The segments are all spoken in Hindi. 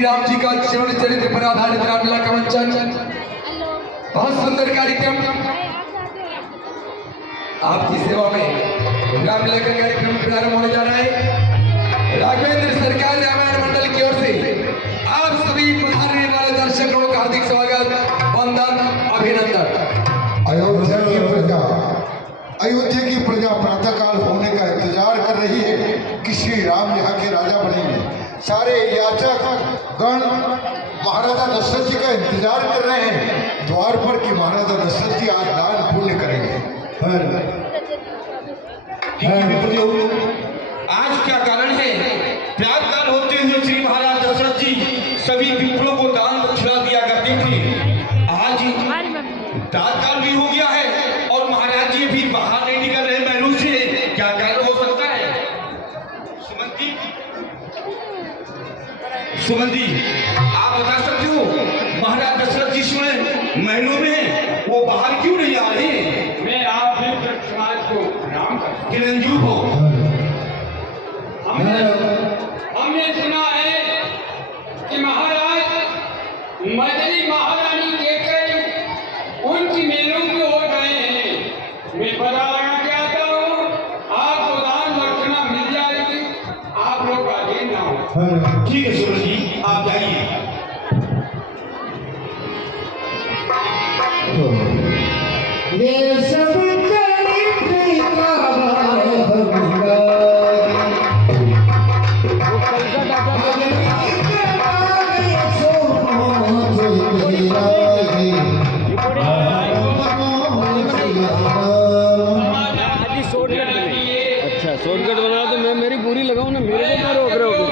राम जी का जीवन चरित्र पर आधारित रामलीला का मंचन, बहुत सुंदर कार्यक्रम आपकी सेवा में रामलीला का कार्यक्रम प्रारंभ होने जा रहा है। राघवेंद्र सरकार रामायण मंडल की ओर से आप सभी पधारने वाले दर्शकों का हार्दिक स्वागत, वंदन, अभिनंदन। अयोध्या की प्रजा प्रातः काल होने का इंतजार कर रही है कि श्री राम यहाँ के राजा बनेंगे। सारे याचक गण महाराजा दशरथ जी का इंतजार कर रहे हैं द्वार पर कि महाराजा दशरथ जी आज दान पुण्य करेंगे। आज क्या कारण है? प्रातःकाल होते हुए श्री महाराज दशरथ जी सभी विप्रों को दान दक्षिणा दिया करते थे। आज प्रातःकाल भी हो गया है और महाराज जी भी बाहर नहीं निकल रहे महलों से। क्या कारण हो सकता है? सुगंधी, आप बता सकते हो महाराज दशरथ जी स्वयं महलों में वो बाहर क्यों नहीं आ रहे? मैं आप समाज को प्रणाम करता हूं। किरंजीव हो, हमने सुना है कि महाराज मदनी महारानी देखकर उनकी मेलों में हो गए हैं। मैं पता लगा के आता हूँ, आपको दान दक्षिणा मिल जाएगी, आप लोग आगे ना हो। ठीक है सूरज जी, आप जाइए। अच्छा शॉर्टकट बना तो मैं मेरी पूरी लगाऊं ना, मेरे को रोक रहे हो।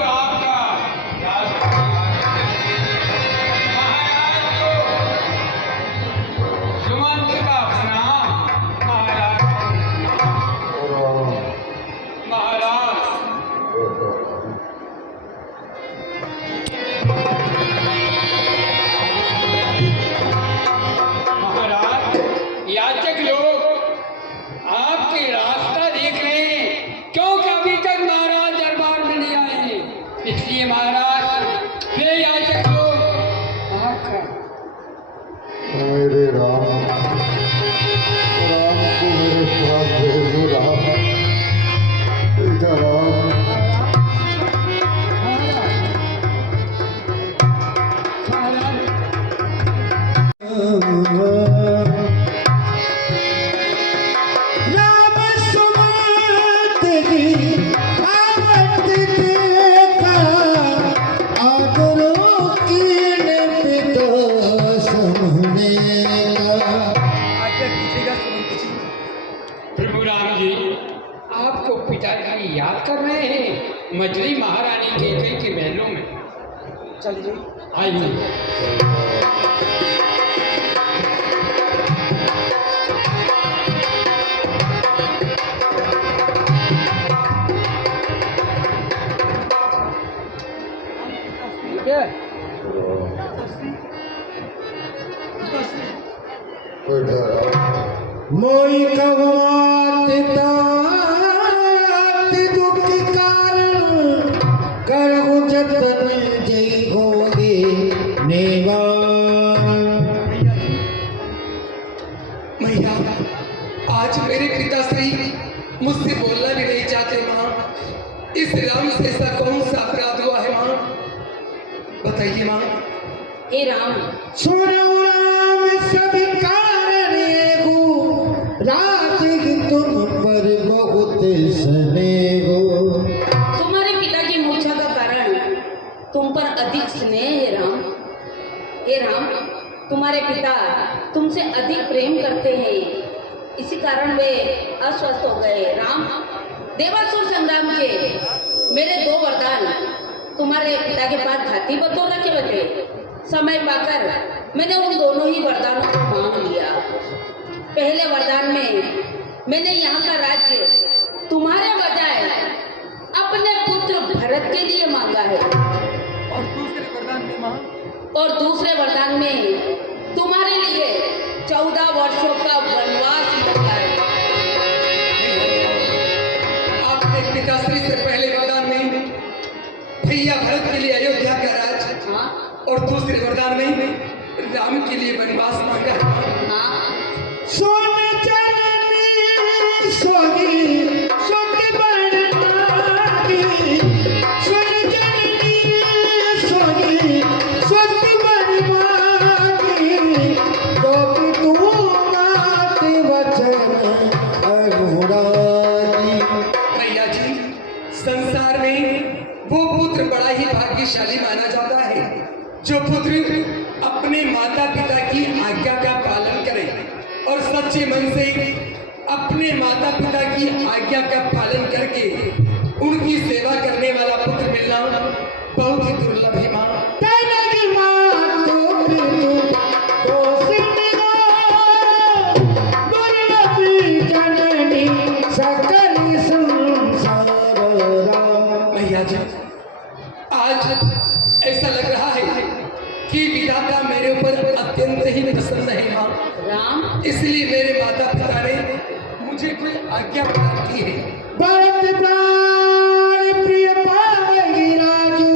याचक लोग आपके रास्ता देख रहे हैं, क्योंकि अभी तक महाराज दरबार में नहीं आए हैं। इसलिए महाराज वे याचक लोग आपका मेरे राम को मेरे पास भेजो राम। बेटा राम प्रभु राम जी, आपको पिताजी याद कर रहे हैं मजरी महारानी के महलों में। चलिए आइए। मोई कवमात दुख कारण करहु जतन जय होगे नेवान। मैया, आज मेरे पिताश्री मुझसे बोलना भी नहीं चाहते माँ। इस राम से ऐसा कौन सा अपराध हुआ है माँ? बताइए माँ। हे राम, सुनो राम सब कारण रात तुम पर बहुत स्नेह। तुम्हारे पिता की मूर्छा का कारण तुम पर अधिक स्नेह है राम। हे राम, तुम्हारे पिता तुमसे अधिक प्रेम करते हैं, इसी कारण वे देवासुर संग्राम के मेरे 2 वरदान तुम्हारे पिता के पास हाथी बतौर रखे बचे। समय पाकर मैंने उन दोनों ही वरदानों को मांग लिया। पहले वरदान में मैंने यहाँ का राज्य तुम्हारे बजाय अपने पुत्र भरत के लिए मांगा है, और दूसरे वरदान में तुम्हारे लिए 14 वर्षों का वनवास मांगा है। आपने पिताश्री से पहले वरदान में भैया भरत के लिए अयोध्या का राज, हाँ और दूसरे वरदान में राम के लिए वनवास मांगा। हाँ सोन चलनी सोगी सुत बरनागी, सोन चलनी सोगी सुत बरनागी, तो तू बात वचन अनुरागी। भैया जी, संसार में वो पुत्र बड़ा ही भाग्यशाली माना जाता है जो पुत्र अपने माता पिता की आज्ञा का पालन करे और सच्चे मन से अपने माता पिता की आज्ञा का पालन करके उनकी सेवा करने वाला पुत्र मिलना बहुत ही दुर्लभ है माँ। तनगी मातो पितु तो सिंधो, दुर्लभी जननी सकल संसार राम। भैया जी, आज ऐसा लग रहा है कि विधाता मेरे ऊपर अत्यंत ही प्रसन्न है माँ। राम, इसलिए मेरे माता पिता ने मुझे कोई आज्ञा प्रदान की है। भरत प्राण प्रिय पावगी राजू,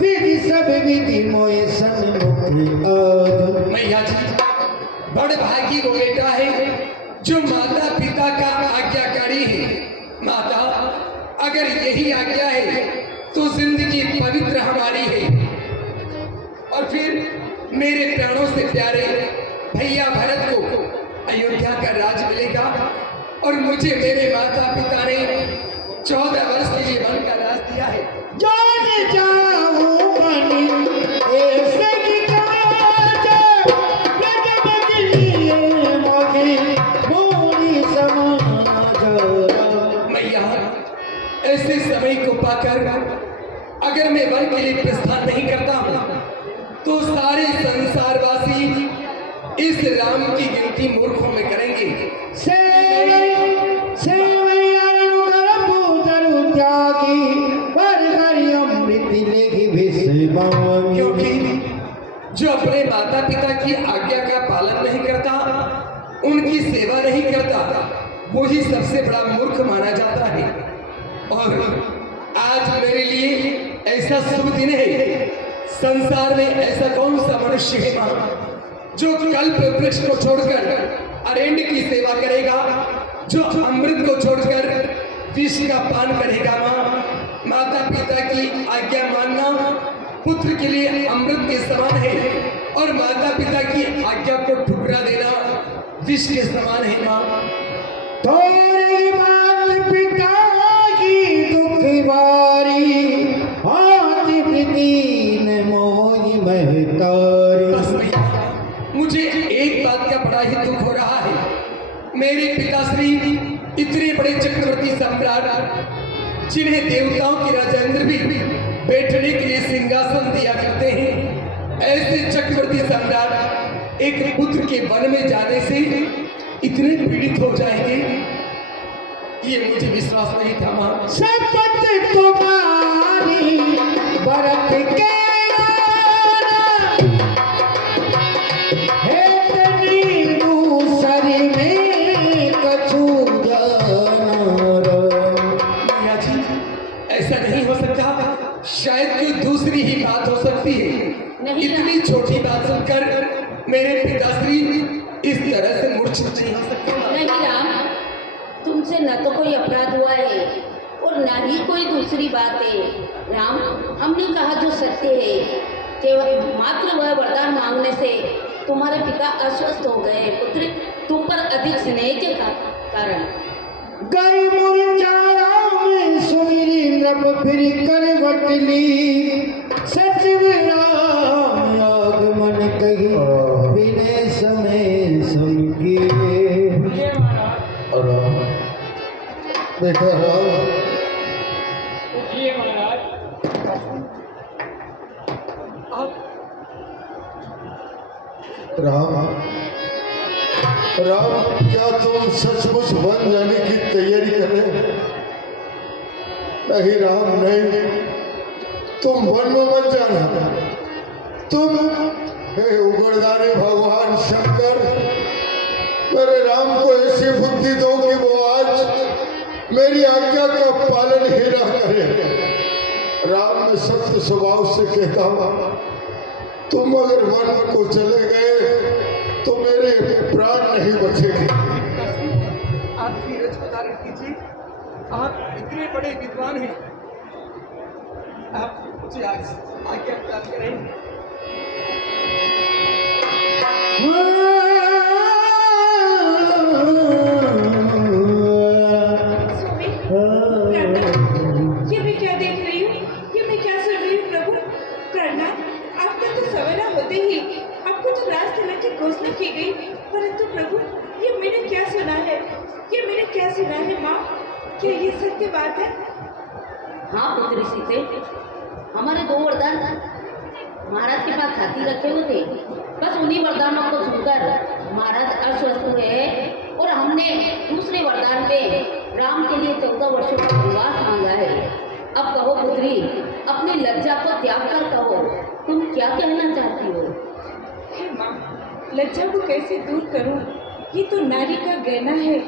विधि सब विधि मोय सन्मुख आजू। मैया जी, बड़ भागी वो बेटा है जो माता पिता का आज्ञाकारी है। माता, अगर यही आज्ञा है तो जिंदगी पवित्र हमारी है। और फिर मेरे प्राणों से प्यारे भैया भरत को अयोध्या का राज मिलेगा और मुझे मेरे माता पिता ने 14 वर्ष के लिए वन का राज दिया है। जान जाऊं मणि ऐसे की काज, गजब दिलिए मोगी मोरी समाज। मैया, ऐसे समय को पाकर अगर मैं वन के लिए प्रस्थान नहीं करता हूँ तो सारे संसारवासी इस राम की गिनती मूर्खों में करेंगे। क्योंकि जो अपने माता पिता की आज्ञा का पालन नहीं करता, उनकी सेवा नहीं करता, वो ही सबसे बड़ा मूर्ख माना जाता है। और आज मेरे लिए ऐसा शुभ दिन है। संसार में ऐसा कौन सा मनुष्य है माँ जो कल्प वृक्ष को छोड़कर अरण्य की सेवा करेगा, जो अमृत को छोड़कर विष का पान करेगा। माँ, माता पिता की आज्ञा मानना पुत्र के लिए अमृत के समान है और माता पिता की आज्ञा को ठुकरा देना विष के समान है। माँ, तोरे मात पिता की दुख बारी, हाथ दीन मोही महतारी। बस भैया, मुझे एक बात का बड़ा ही दुख हो रहा है। मेरे पिताश्री इतने बड़े चक्रवर्ती सम्राट, जिन्हें देवताओं के राजेंद्र भी बैठने के लिए सिंहासन दिया करते हैं, ऐसे चक्रवर्ती सम्राट एक पुत्र के वन में जाने से इतने पीड़ित हो जाएंगे, ये मुझे विश्वास नहीं था। माँ, शपथ तुम्हारी भरत के है तनी दूसरी में कछु जाना। मैया जी, ऐसा नहीं हो सकता। शायद कोई दूसरी ही बात हो सकती है। नहीं इतनी छोटी बात सुनकर मेरे पिताश्री इस तरह से मूर्छित नहीं हो सकते। नहीं राम, तुमसे न तो कोई अपराध हुआ है और न ही कोई दूसरी बात है। राम, हमने कहा जो सत्य है, केवल मात्र वह वरदान मांगने से तुम्हारे पिता अस्वस्थ हो गए। पुत्र तुम पर अधिक स्नेह के कारण गई मुरझाया में सुमिरी नभ फिर कर वटली, सचिव राम आगमन कही बिने समय समगी। बेटा राम, उठिए महाराज। राम, राम, क्या तुम सचमुच वन जाने की तैयारी कर रहे हो? नहीं राम, नहीं, तुम वन में मत जाना। तुम हे उगड़दारे भगवान शंकर, मेरे राम को ऐसी बुद्धि दो कि वो आज मेरी आज्ञा का पालन ही न करे। राम, मैं सत्य स्वभाव से कहता हूँ, तुम अगर वन को चले गए तो मेरे प्राण नहीं बचेंगे। आप धीरज को धारण कीजिए, आप इतने बड़े विद्वान हैं, आप मुझे आज्ञा प्रदान करें। स्वामी, ये मैं क्या देख रही हूँ, ये मैं क्या सुन रही हूँ प्रभु? प्रणाम। आपका तो सवेरा होते ही आपको तो राजतिलक की घोषणा की गई, परंतु प्रभु ये मैंने क्या सुना है, ये मैंने क्या सुना है माँ? क्या ये सत्य बात है? हाँ पुत्री सीते, हमारे 2 वरदान महाराज के पास हाथी रखे हुए थे। बस उन्हीं वरदानों को सुनकर महाराज अस्वस्थ हुए और हमने दूसरे वरदान पे राम के लिए 14 वर्षों का वनवास मांगा है। अब कहो पुत्री, अपनी लज्जा को त्याग कर कहो, तुम क्या कहना चाहती हो? हे माँ, लज्जा को कैसे दूर करूं? ये तो नारी का गहना है,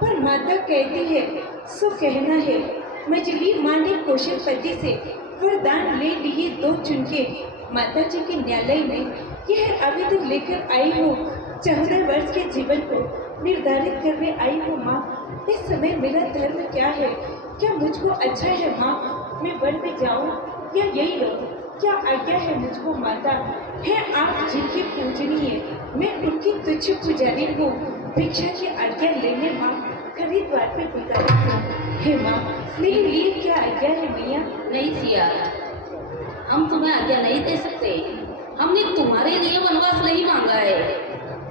पर माता कहती है सो कहना है। मजली माँ ने कौशल पति से वरदान ले लिए 2 चुनके माता जी के न्यायालय में यह आवेदन लेकर आई हूँ। 14 वर्ष के जीवन को निर्धारित करने आई हूँ माँ। इस समय मेरा धर्म क्या है? क्या मुझको अच्छा है माँ मैं वन में जाऊँ या यही रहूँ? क्या आज्ञा है मुझको माता? है आप जिनकी पूजनीय, मैं उनकी तुच्छ पुजारी हूँ। भिक्षा की आज्ञा लेने माँ खरीदवार पे भिखारी हूँ। हे माँ, मेरे लिए क्या आज्ञा है मैया? नहीं सिया, हम तुम्हें आज्ञा नहीं दे सकते। हमने तुम्हारे लिए वनवास नहीं मांगा है।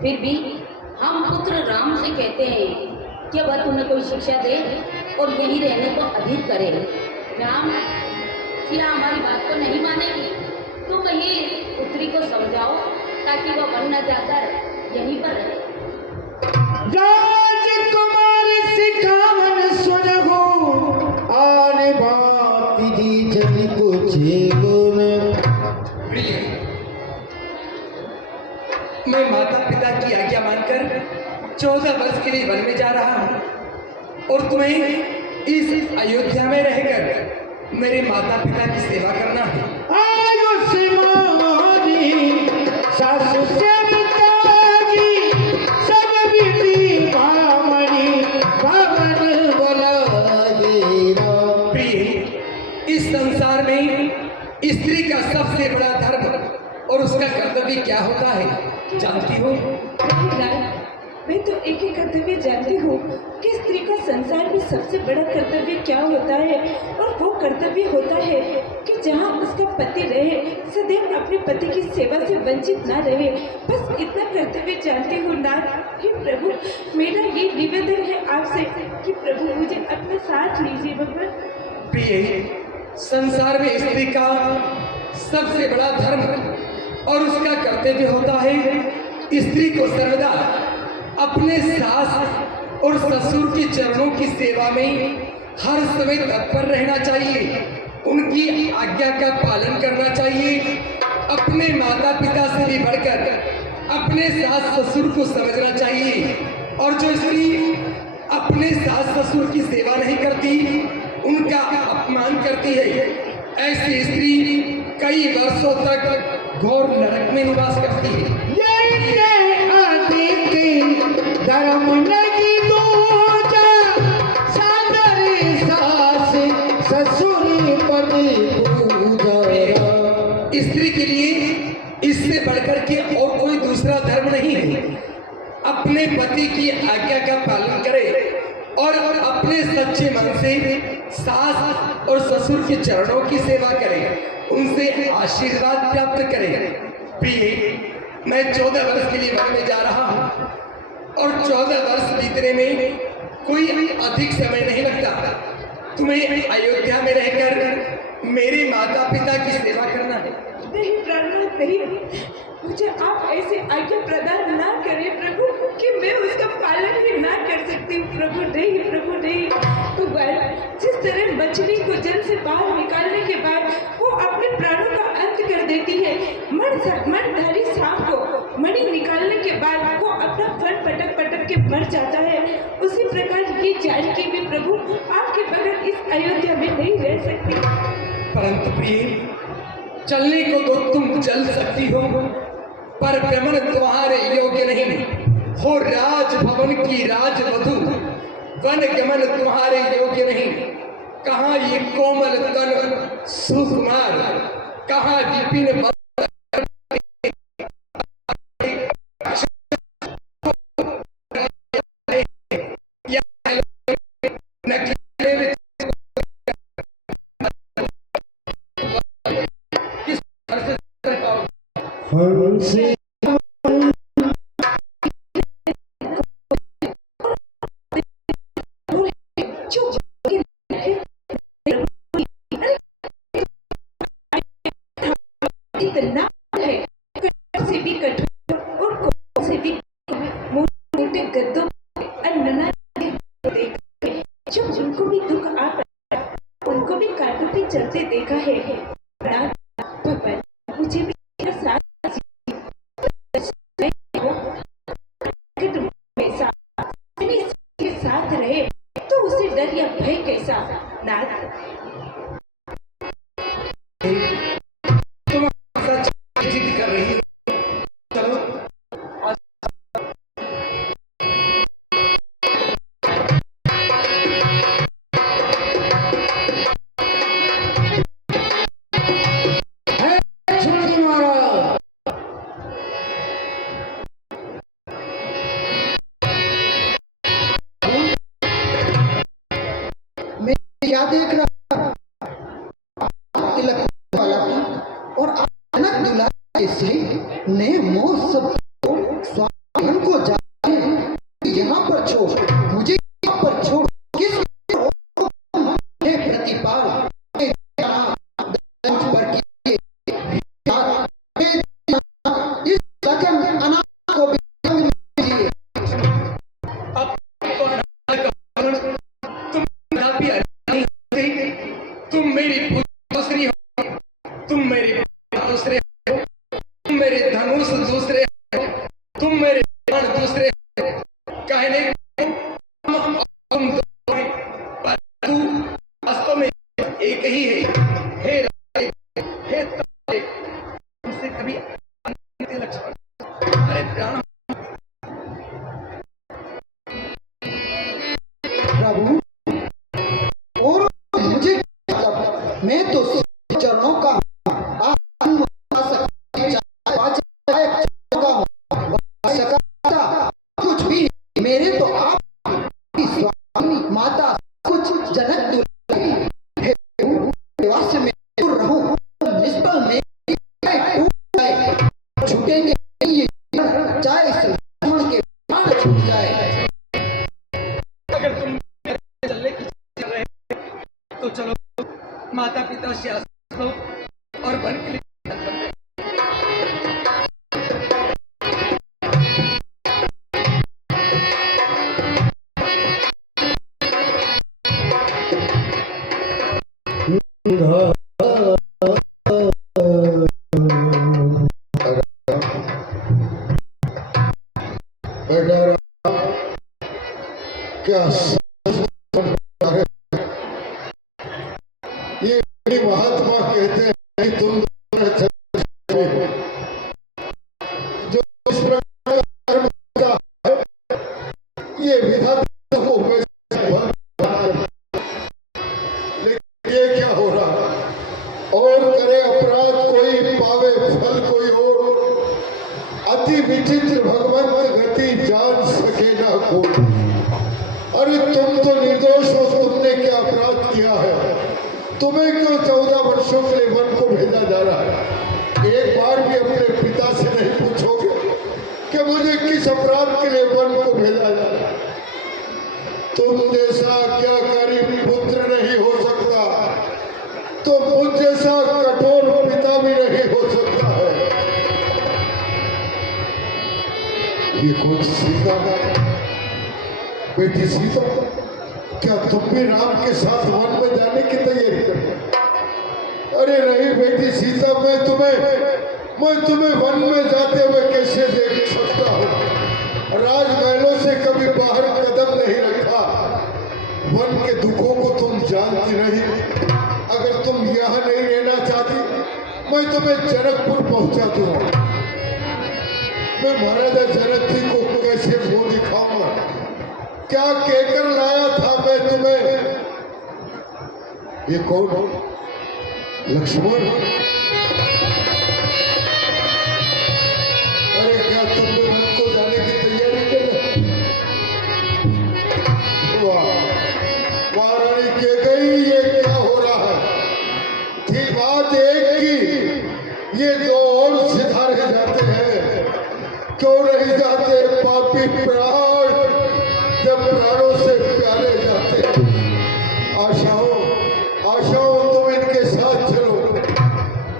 फिर भी हम पुत्र राम से कहते हैं कि वह तुम्हें कोई शिक्षा दे और यहीं रहने को अधीर करे। राम, सिया हमारी बात को नहीं मानेगी। तुम वही पुत्री को समझाओ ताकि वह वन न जाकर यहीं पर रहे। राजकुमार सिखावन सुनहु, आने बात दी जन को जीवन। प्रिय, मैं माता पिता की आज्ञा मानकर 14 वर्ष के लिए वन में जा रहा हूँ और तुम्हें इस अयोध्या में रहकर मेरे माता पिता की सेवा करना है। आयु सिमारी सासु से पिताजी सब विधि भामनी भवन बुलाए राम। प्रिय, इस संसार में स्त्री का सबसे बड़ा धर्म और उसका कर्तव्य क्या होता है जानती हो? मैं तो एक ही कर्तव्य जानती हूँ कि स्त्री का संसार में सबसे बड़ा कर्तव्य क्या होता है, और वो कर्तव्य होता है कि जहाँ उसका पति रहे सदैव अपने पति की सेवा से वंचित ना रहे। बस इतना कर्तव्य जानती हूँ नाथ। हे प्रभु, मेरा ये निवेदन है आपसे कि प्रभु मुझे अपने साथ लीजिए भगवान। प्रिय, संसार में स्त्री का सबसे बड़ा धर्म और उसका कर्तव्य होता है स्त्री को सर्वदा अपने सास और ससुर के चरणों की सेवा में हर समय तत्पर रहना चाहिए, उनकी आज्ञा का पालन करना चाहिए, अपने माता पिता से भी बढ़कर अपने सास ससुर को समझना चाहिए। और जो स्त्री अपने सास ससुर की सेवा नहीं करती, उनका अपमान करती है, ऐसी स्त्री कई वर्षों तक घोर नरक में निवास करती है। धर्म नहीं दूजा, सादर सास ससुर पति पूजा। स्त्री के लिए इससे बढ़कर के और कोई दूसरा धर्म नहीं है। अपने पति की आज्ञा का पालन करे और अपने सच्चे मन से सास और ससुर के चरणों की सेवा करे, उनसे आशीर्वाद प्राप्त करे। प्रिय, मैं 14 वर्ष के लिए वन में जा रहा हूँ और 14 वर्ष बीतने में कोई अधिक समय नहीं लगता। तुम्हें अयोध्या में रहकर मेरे माता पिता की सेवा करना है। नहीं प्राणनाथ नहीं, मुझे आप ऐसे आज्ञा प्रदान ना करें प्रभु कि मैं उसका पालन भी ना कर सकती हूँ प्रभु। नहीं प्रभु नहीं। तो जिस तरह मछली को जल से बाहर निकालने के बाद वो अपने प्राणों का अंत कर देती है, मनधारी सांप को मणि निकालने के बाद वो अपना फन पटक पटक के मर जाता है, उसी प्रकार ये जानकी भी प्रभु आपके बगैर इस अयोध्या में नहीं रह सकती। परंतु प्रिय, चलने को तो तुम चल सकती हो, पर गमन तुम्हारे योग्य नहीं हो। राजभवन की राजवधू वन गमन तुम्हारे योग्य नहीं। कहाँ ये कोमल तन सुकुमार, कहाँ विपिन इतना है से भी कठोर और कोमल से भी मोटे गद्दों अन्ना जब उनको भी दुख आ पड़ा, उनको भी कांटों पे चलते देखा है। भगवान मुझे भी साथ के साथ रहे तो उसे डर या भय कैसा। नाथ जिद कर रही हो, चलो क्या देख रहा तिलक वाला और अचानक दुल्हा ऐसे ने मोह सब स्वामी को जाने यहाँ पर छोड़, मुझे यहाँ पर छोड़, किस प्रतिपाल इस लगन अनाथ को भी तुम मेरी दूसरी हो, तुम मेरी दूसरे हो, तुम मेरे धनुष दूसरे हो, तुम मेरे बाण दूसरे हो। कहने तुम दो, पर तू वास्तव में एक ही है। हे राधे, हे तारे, तुमसे कभी लक्ष्मण, अरे प्राण प्रभु और मुझे मैं तो चरणों का कुछ भी मेरे तो आप स्वामी माता कुछ जनक दुर्वास में दूर रहूं, निष्फल में छूटेंगे चाहे इस लक्ष्मण के प्राण छूट जाए। अगर तुम चलने की चल रहे तो चलो, माता पिता से आशीर्वाद लो और वन के लिए क्या ये महात्मा कहते हैं कि तुम जो इस प्रकार कर्म करता है, ये विधाता को लेकिन ये क्या हो रहा है? और करे अपराध कोई, पावे फल कोई और, अति विचित्र भगवंत गति जान सके ना कोई। अरे तुम तो निर्दोष हो, तुमने क्या अपराध किया है? तुम्हें क्यों 14 वर्षों के लिए वन को भेजा जा रहा है? एक बार भी अपने पिता से नहीं पूछोगे कि मुझे किस अपराध के लिए वन को भेजा जा रहा है? तुम जैसा आज्ञाकारी पुत्र नहीं हो सकता, तो मुझ जैसा कठोर पिता भी नहीं हो सकता है। ये कौन सीता है? बेटी सीता, क्या तुम भी राम के साथ वन में जाने की तैयारी कर? अरे नहीं बेटी सीता, मैं तुम्हें वन में जाते हुए कैसे देख सकता हूँ? राजमहलों से कभी बाहर कदम नहीं रखा, वन के दुखों को तुम जानती नहीं। अगर तुम यहाँ नहीं रहना चाहती, मैं तुम्हें जनकपुर पहुंचा दूंगा। मैं महाराजा जनक जी को कैसे मुंह दिखाऊंगा? क्या कहकर लाया था मैं तुम्हें? ये कौन? लक्ष्मण? अरे क्या तुमने उनको जाने की तैयारी कर? वाह, महारानी कह गई ये क्या हो रहा है? थी बात एक की, ये दो और सितारे जाते हैं, क्यों नहीं जाते पापी प्राण जब प्राणों से प्यारे जाते हैं? आशाओं तुम इनके साथ चलो,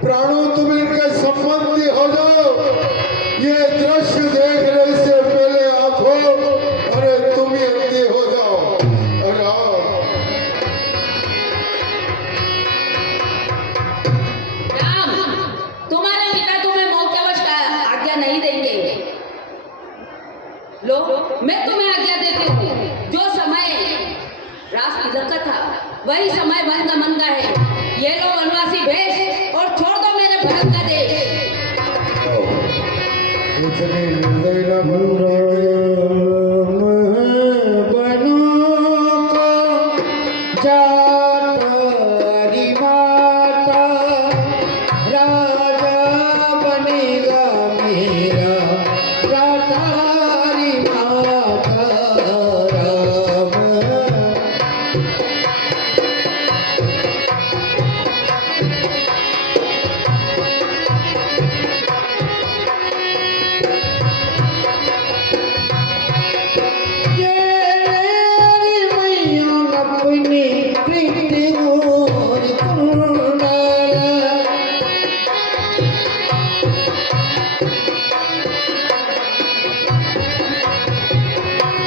प्राणों तुम इनके संबंधी हो जाओ। ये दृश्य देखने से पहले आंखों, अरे तुम ही अंधे हो जाओ। अरे आओ। राम, तुम्हारे पिता तुम्हें मौक्यावश का आज्ञा नहीं देंगे। लो, मैं तुम्हें आज्ञा देती हूँ। जो समय रास तिलक का था, वही समय वन गमन का है। ये लो वनवासी भेष और छोड़ दो मेरे भरत का देश। इतने निर्दय न बनो,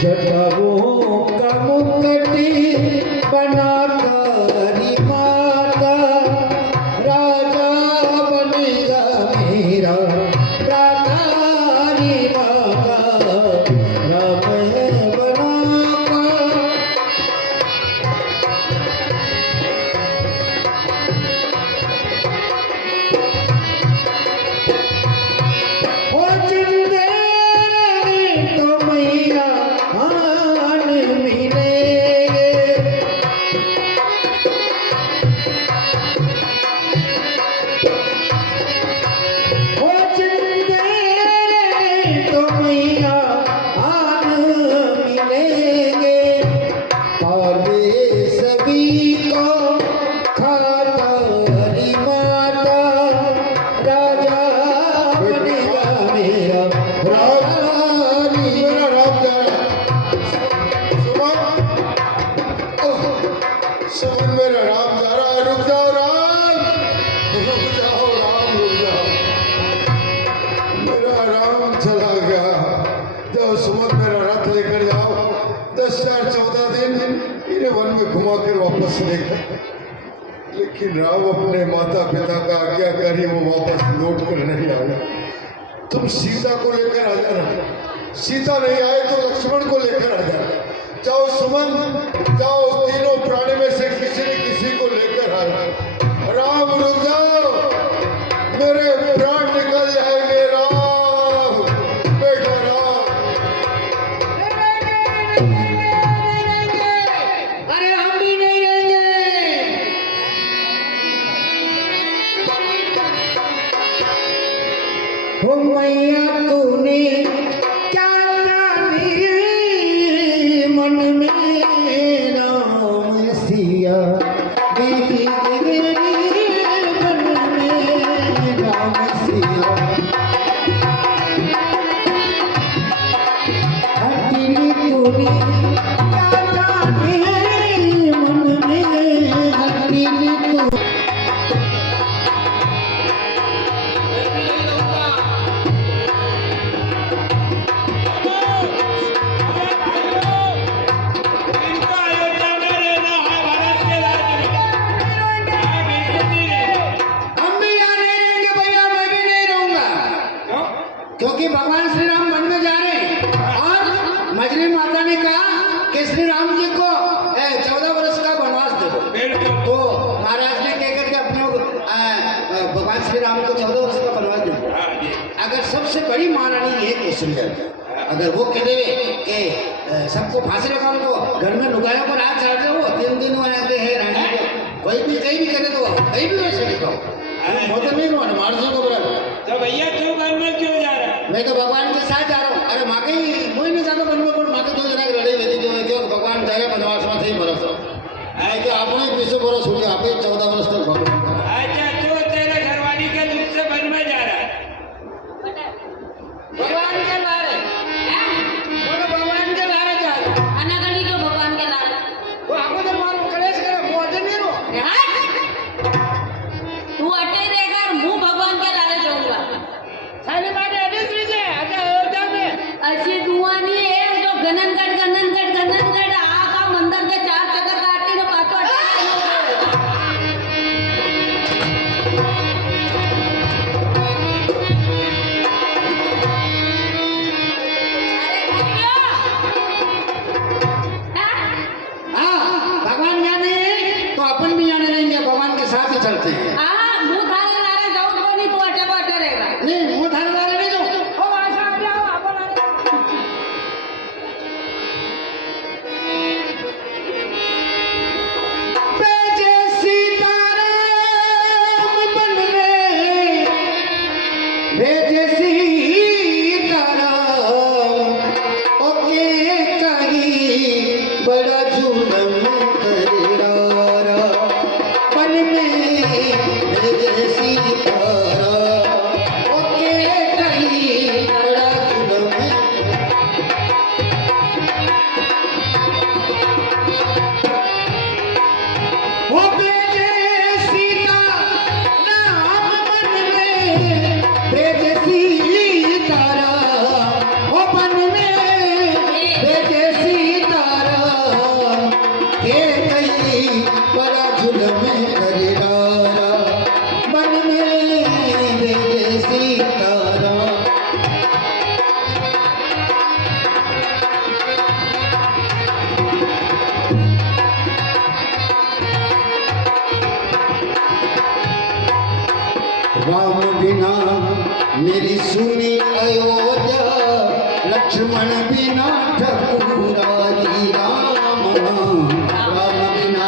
जटाओं का मुकुटी बना करी माता, राजा बनेगा मेरा राधारी माता। राम बना ओ जिंदे तो मैया आन मिलेंगे। ओ जिंदे तो मैया आन मिलेंगे। पाले सभी को खाता हरी माता, राजा बनेगा मेरा रानी। मेरा राम जा रहा है। सुमन, मेरा राम जा रहा है। रुक जाओ राम, रुक जाओ राम, रुक जाओ। मेरा राम चला गया। जाओ सुमन, मेरा रथ लेकर जाओ। 10 4 14 दिन इन्हें वन में घुमा कर वापस लेकर। लेकिन राम अपने माता पिता का आज्ञाकारी, वो वापस लौट कर नहीं आया। तुम सीता को लेकर आ जाना। सीता नहीं आए तो लक्ष्मण को लेकर आ जाना। जाओ सुमन, जाओ, तीनों प्राणी में से किसी न किसी को लेकर आना। राम रुक जाओ, मेरे प्राण निकल जाएंगे। राम, बेटा राम। अरे हम भी नहीं रहेंगे। हो मैया तूने क्या जानी मन में ना जी को 14 वर्ष का वनवास दे दो। बिल्कुल। तो महाराज ने कह करके अपने भगवान श्री राम को 14 वर्ष का वनवास दे दिया। हाँ जी। अगर सबसे बड़ी महारानी ये कौशल्या अगर वो कह देवे कि सबको फांसी लगाओ तो घर में लुगायों पर हाथ चढ़ जाओ 3 दिन बनाते हैं रानी को, कोई भी कहीं भी करे तो कहीं भी वैसे लिखाओ वो तो नहीं होना मार्जो को बराबर। तो भैया तू वन में क्यों जा रहा है? मैं तो भगवान के साथ जा रहा हूँ। अरे माँ कहीं कोई नहीं जाता वन में, पर माँ के 2 जना लड़ाई रहती जो क्यों भगवान जा रहे बनवास में सही भरोसा है कि आपने 20 वर्ष हो गया, आप 14 वर्ष तक भगवान। अच्छा तू तेरे घरवाली के दुख से वन में जा रहा है? भगवान के लारे बोलो, भगवान के लारे जा रहे हैं। अनागढ़ी को भगवान के लाल वो आपको तो मालूम कलेश करे वो अटे नहीं रो तू अटे रहेगा और मुंह भगवान के लाले जाऊंगा। सारी बात अटे तुझे अटे अयोध्या में अच्छी दुआनी है जो गननगढ़ आका मंदिर के 4 चक्कर काटती ने पातो अटे हाँ भगवान जाने तो अपन भी जाने रहेंगे, भगवान के साथ ही चलते हैं। मुंह थारे लारे जाऊं तो नहीं तू अटे बाटे रहेगा। नहीं मुँह थारे लारे नहीं जाओ ओ आशा आ जाओ अपन बेजे सीताराम बन में बेजे सीताराम ओके कहीं बड़ा जुलम करेरा बन में बेजे सीताराम ओके कहीं बड़ा जुलम वो बेजे सीता राम बन में बेजे सीता राम वो बन में बेजे सीता राम ये कहीं बड़ा जुल्म करे डारा बन में बेजे सीता राम। राम बिना मेरी सुनी अयोध्या लक्ष्मण बिना ठकुरारी राम राम बिना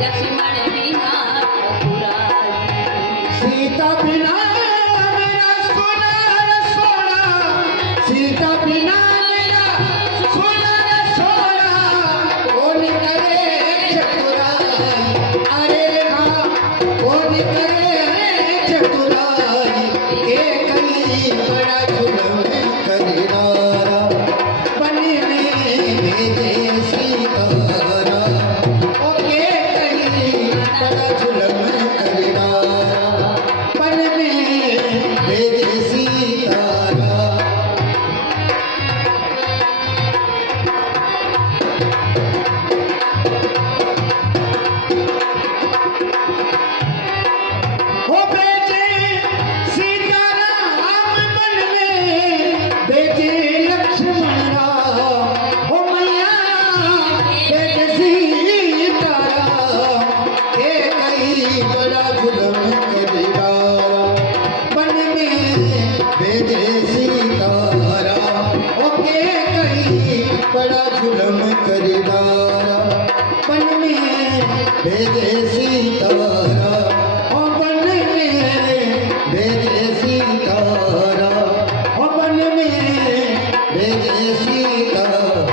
लक्ष्मण बिना सीता बिना मेरा सोना रे सोना सीता बिना मेरा सोना रे सोना कौन करे चतुराई अरे हाँ कौन करे चतुराई ये कहीं बड़ा जुल्म करे नारा बन में भेजे सीतारा ओके कहीं बड़ा जुल्म करे नारा बन में भेजे सीतारा। हो बेटे सीताराम बन में बेटे लक्ष्मण राम हो मैया बेटे सीताराम ये कहीं बड़ा जुल्म करेगा बन में बेटे सीताराम ओके कहीं बड़ा जुल्म करेगा बन में बेटे सीताराम ओ बन में बेटे सीताराम ओ बन में बेटे सीताराम।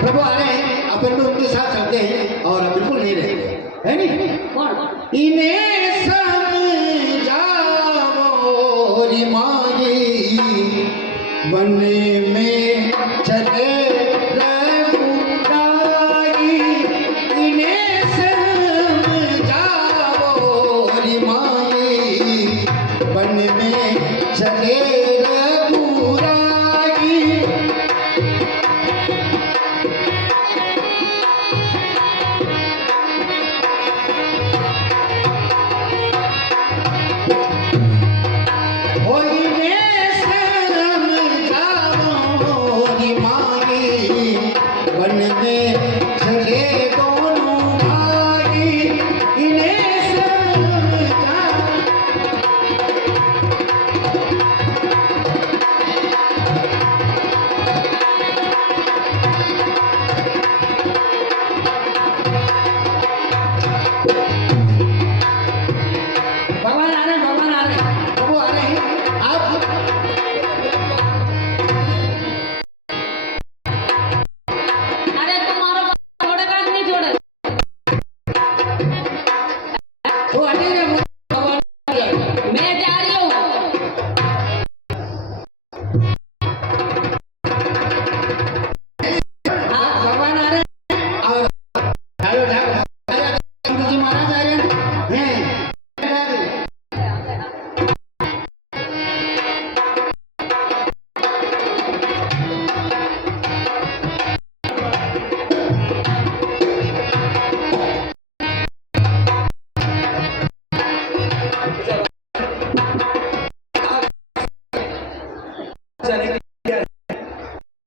प्रभु आ रहे हैं अपन भी उनके साथ चलते हैं और बिल्कुल नहीं रहेंगे है नहीं कौन इन्हें समझाओ री माई बन में चले रघुराई इन्हें समझाओ री माई बन में चले रघुराई हो इन्हें समझाओ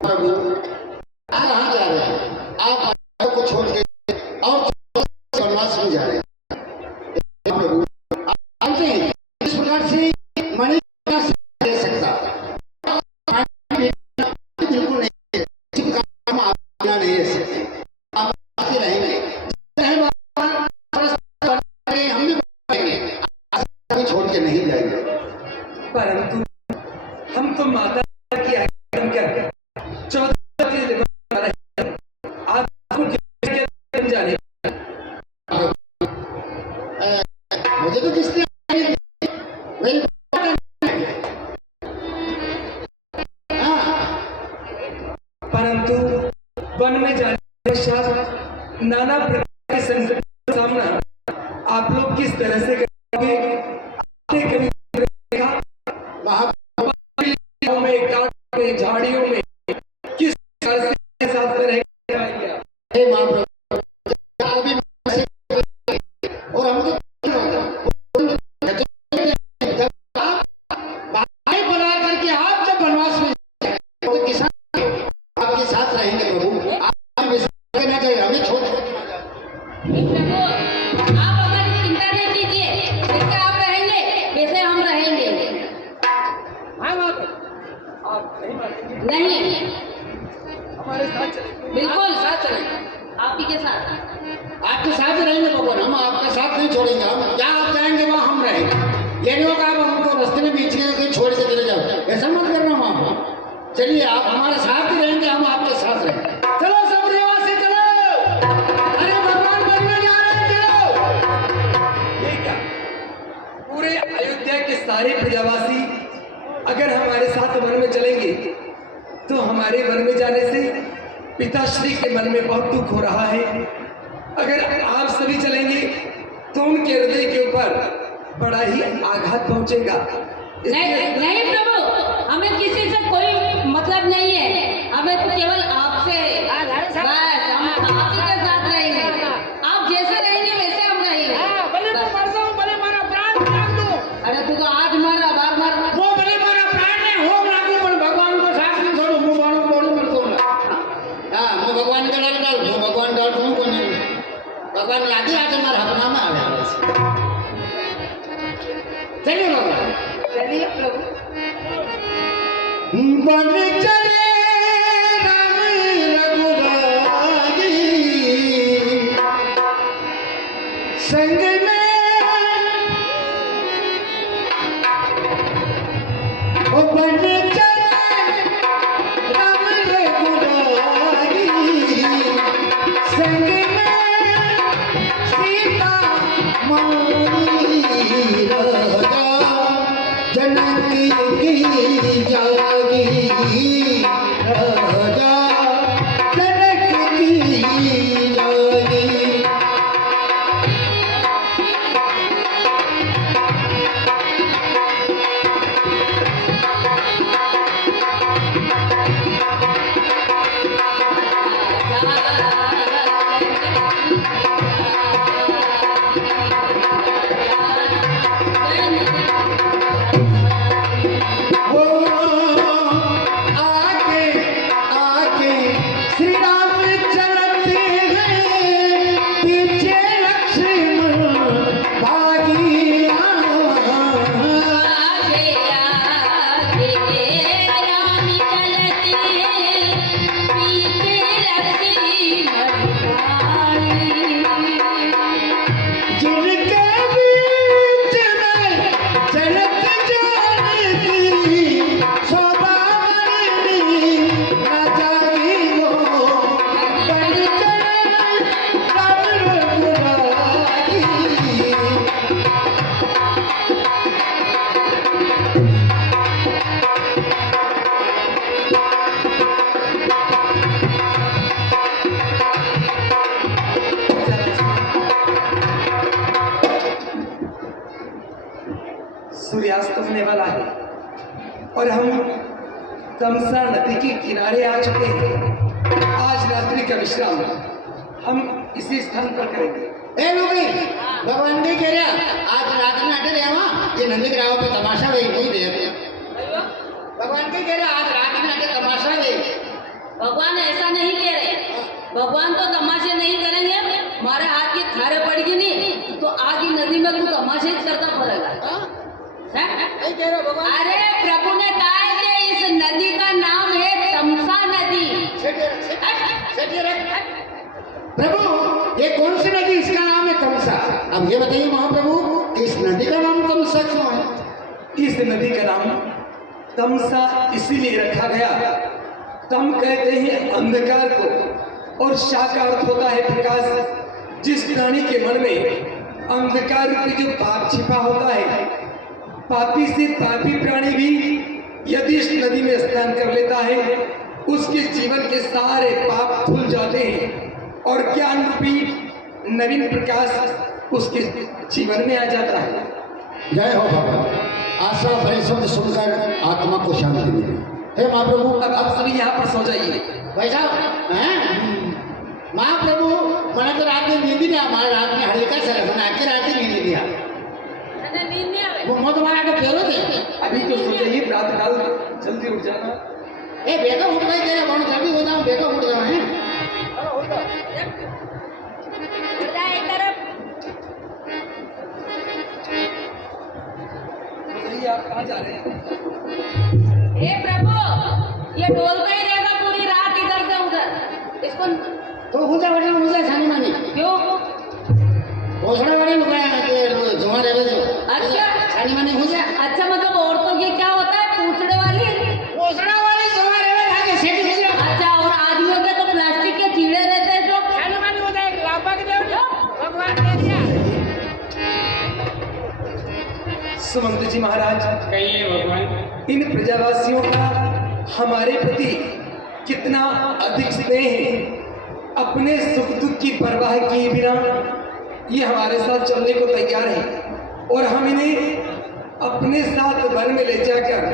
प्रभु आप कहाँ जा रहे हैं? आप को छोड़ के और वनवास में जा रहे हैं प्रभु। आप जानते हैं इस प्रकार से मणि दे सकता बिल्कुल नहीं, काम आप नहीं रह सकते, आप रहेंगे, हम भी छोड़ के नहीं जाएंगे। परंतु हम तो माता की आज्ञा कर 14 आज जाने मुझे तो किसने परंतु वन में जाने के पश्चात नाना प्रकार के संकट का सामना आप लोग किस तरह से करोगे? आपने कभी देखा महापालिकाओं में, काट में, झाड़ियों में किस तरह से साथ में रहेंगे? और हम बना करके आप जब वनवास में तो किसान आपके साथ रहेंगे प्रभु। आप ना जाए, हमें छोड़ प्रभु आप हमारी चिंता नहीं कीजिए, जैसे आप रहेंगे वैसे हम रहेंगे। नहीं हमारे साथ चलेंगे, बिल्कुल साथ चलेंगे, आप ही के साथ। आपके साथ ही रहेंगे भगवान, हम आपके साथ नहीं छोड़ेंगे। हम जहाँ आप जाएंगे वहाँ हम रहेंगे। ये नहीं होगा आप हमको रास्ते में बीच में छोड़ के चले जाओ, ऐसा मत करना मामा। चलिए आप हमारे साथ ही रहेंगे, हम आपके साथ रहेंगे। चलो सब रेवा से चलो, अरे भगवान वन में जा रहे हैं, चलो। ये क्या पूरे अयोध्या के सारे प्रजावासी अगर हमारे साथ वन में चलेंगे तो हमारे वन में जाने से पिताश्री के मन में बहुत दुख हो रहा है। अगर आप सभी चलेंगे तो उनके हृदय के ऊपर बड़ा ही आघात पहुंचेगा। नहीं नहीं प्रभु, हमें किसी से कोई मतलब नहीं है, हमें तो केवल आपसे बस, हम आप ही के साथ रहेंगे। आप जैसे रहेंगे वैसे हम रहेंगे। अरे तू तो आज मर रहा, बार बार वो भले मारा प्राण में होम लागू, पर भगवान को साथ में छोड़ो, मुंह बाणों बोलू मत दूंगा। हाँ मैं भगवान का डाल वो भगवान डाल दूँ को नहीं, भगवान याद आते हमारा अपना में आ रहा है। चलिए भगवान, चलिए प्रभु। बन चले राम रघुराई संग में, ओ बन चले राम रघुराई संग में, सीता माई राजा जनकी की जागी, राजा जनकी की जागी। सूर्यास्त होने वाला है और हम तमसा नदी के किनारे आ चुके हैं। आज रात्रि का विश्राम हम इसी स्थान पर करेंगे। ए लोगी भगवान जी कह रहा आज रात में अटे रहे वहाँ ये नंदी ग्राहों पे तमाशा वही नहीं दे भगवान जी कह रहा आज रात में अटे तमाशा वही भगवान तो तमाशे नहीं करेंगे, हमारे हाथ की थारे पड़गी नहीं तो आगे नदी में तू तमाशे ही करता पड़ेगा। अरे प्रभु ने कहा है कि इस नदी का नाम है तमसा नदी। प्रभु ये कौन सी नदी, इसका नाम है तमसा। अब ये बताइए महाप्रभु, इस नदी का नाम तमसा क्यों है? इस नदी का नाम तमसा इसीलिए रखा गया, तम कहते हैं अंधकार को और शा का अर्थ होता है प्रकाश। जिस प्राणी के मन में अंधकार रूपी जो पाप छिपा होता है, पापी से पापी प्राणी भी यदि इस नदी में स्नान कर लेता है, उसके जीवन के सारे पाप धुल जाते हैं और ज्ञान रूपी नवीन प्रकाश उसके जीवन में आ जाता है। जय हो भगवान। आशा भरे शब्द सुनकर आत्मा को शांति मिली। हे महाप्रभु, अब आप सभी यहाँ पर सो जाइए। भाई साहब महाप्रभु, मैंने तो रात में नींद नहीं, हमारे रात में हल्का सा रखना आके रात में नींद नहीं आया। वो मत मारा के फेरो दे। अभी तो सो जाइए, प्रातः काल जल्दी उठ जाना। ए बेटा उठ गई तेरे, बहुत जल्दी हो जाओ, बेटा उठ जाओ। हैं बताइए आप कहाँ जा रहे हैं? हे प्रभु, ये डोलता ही रहेगा पूरी रात इधर से उधर। इसको तो हो जा छानी मानी क्यों? ओसड़ा वाली लुगाया के जुमा रहे जो। अच्छा छानी मानी हो जा। अच्छा, मतलब औरतों की क्या होता है, पूछड़े वाली। ओसड़ा वाली जुमा रहे आगे सेट हो जा। अच्छा, और आदमियों के तो प्लास्टिक के कीड़े रहते हैं जो छानी मानी हो जाए, लापा के देव भगवान दे दिया। सुमंत जी महाराज, कहिए भगवान। इन प्रजावासियों का हमारे प्रति कितना अधिक स्नेह है। अपने सुख दुख की परवाह किए बिना ये हमारे साथ चलने को तैयार है और हम इन्हें अपने साथ वन में ले जाकर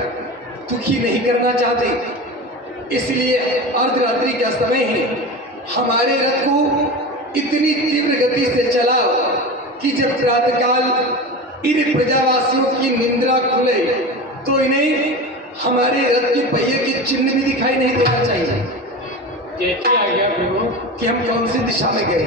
दुखी नहीं करना चाहते। इसलिए अर्धरात्रि का समय है, हमारे रथ को इतनी तीव्र गति से चलाओ कि जब प्रातःकाल इन प्रजावासियों की निंद्रा खुले तो इन्हें हमारे रथ के पहिए के चिन्ह भी दिखाई नहीं देना चाहिए कैसे आ गया प्रभु? कि हम कौन सी दिशा में गए।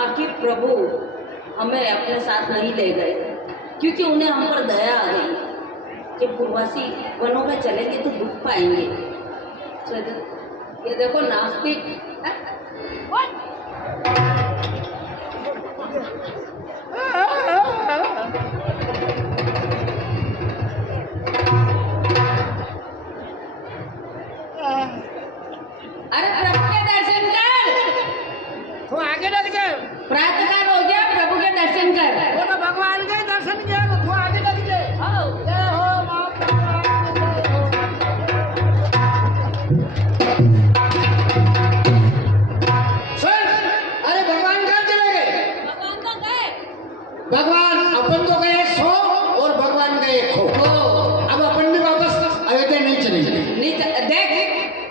आखिर प्रभु हमें अपने साथ नहीं ले गए क्योंकि उन्हें हम पर दया आ गई कि पूर्वासी वनों में चलेंगे तो दुख पाएंगे। ये देखो नास्तिक। अरे प्रभु के दर्शन कर, तो आगे लग जा। प्रातःकाल हो गया, प्रभु के दर्शन कर। वो तो भगवान के दर्शन किया, तो आगे लग जा। आओ। जय हो सर, अरे भगवान कहाँ चले गए? भगवान तो गए। भगवान अपन तो गए 100 और भगवान गए 100। अब अपन भी वापस अयोध्या नहीं चलेंगे। देख,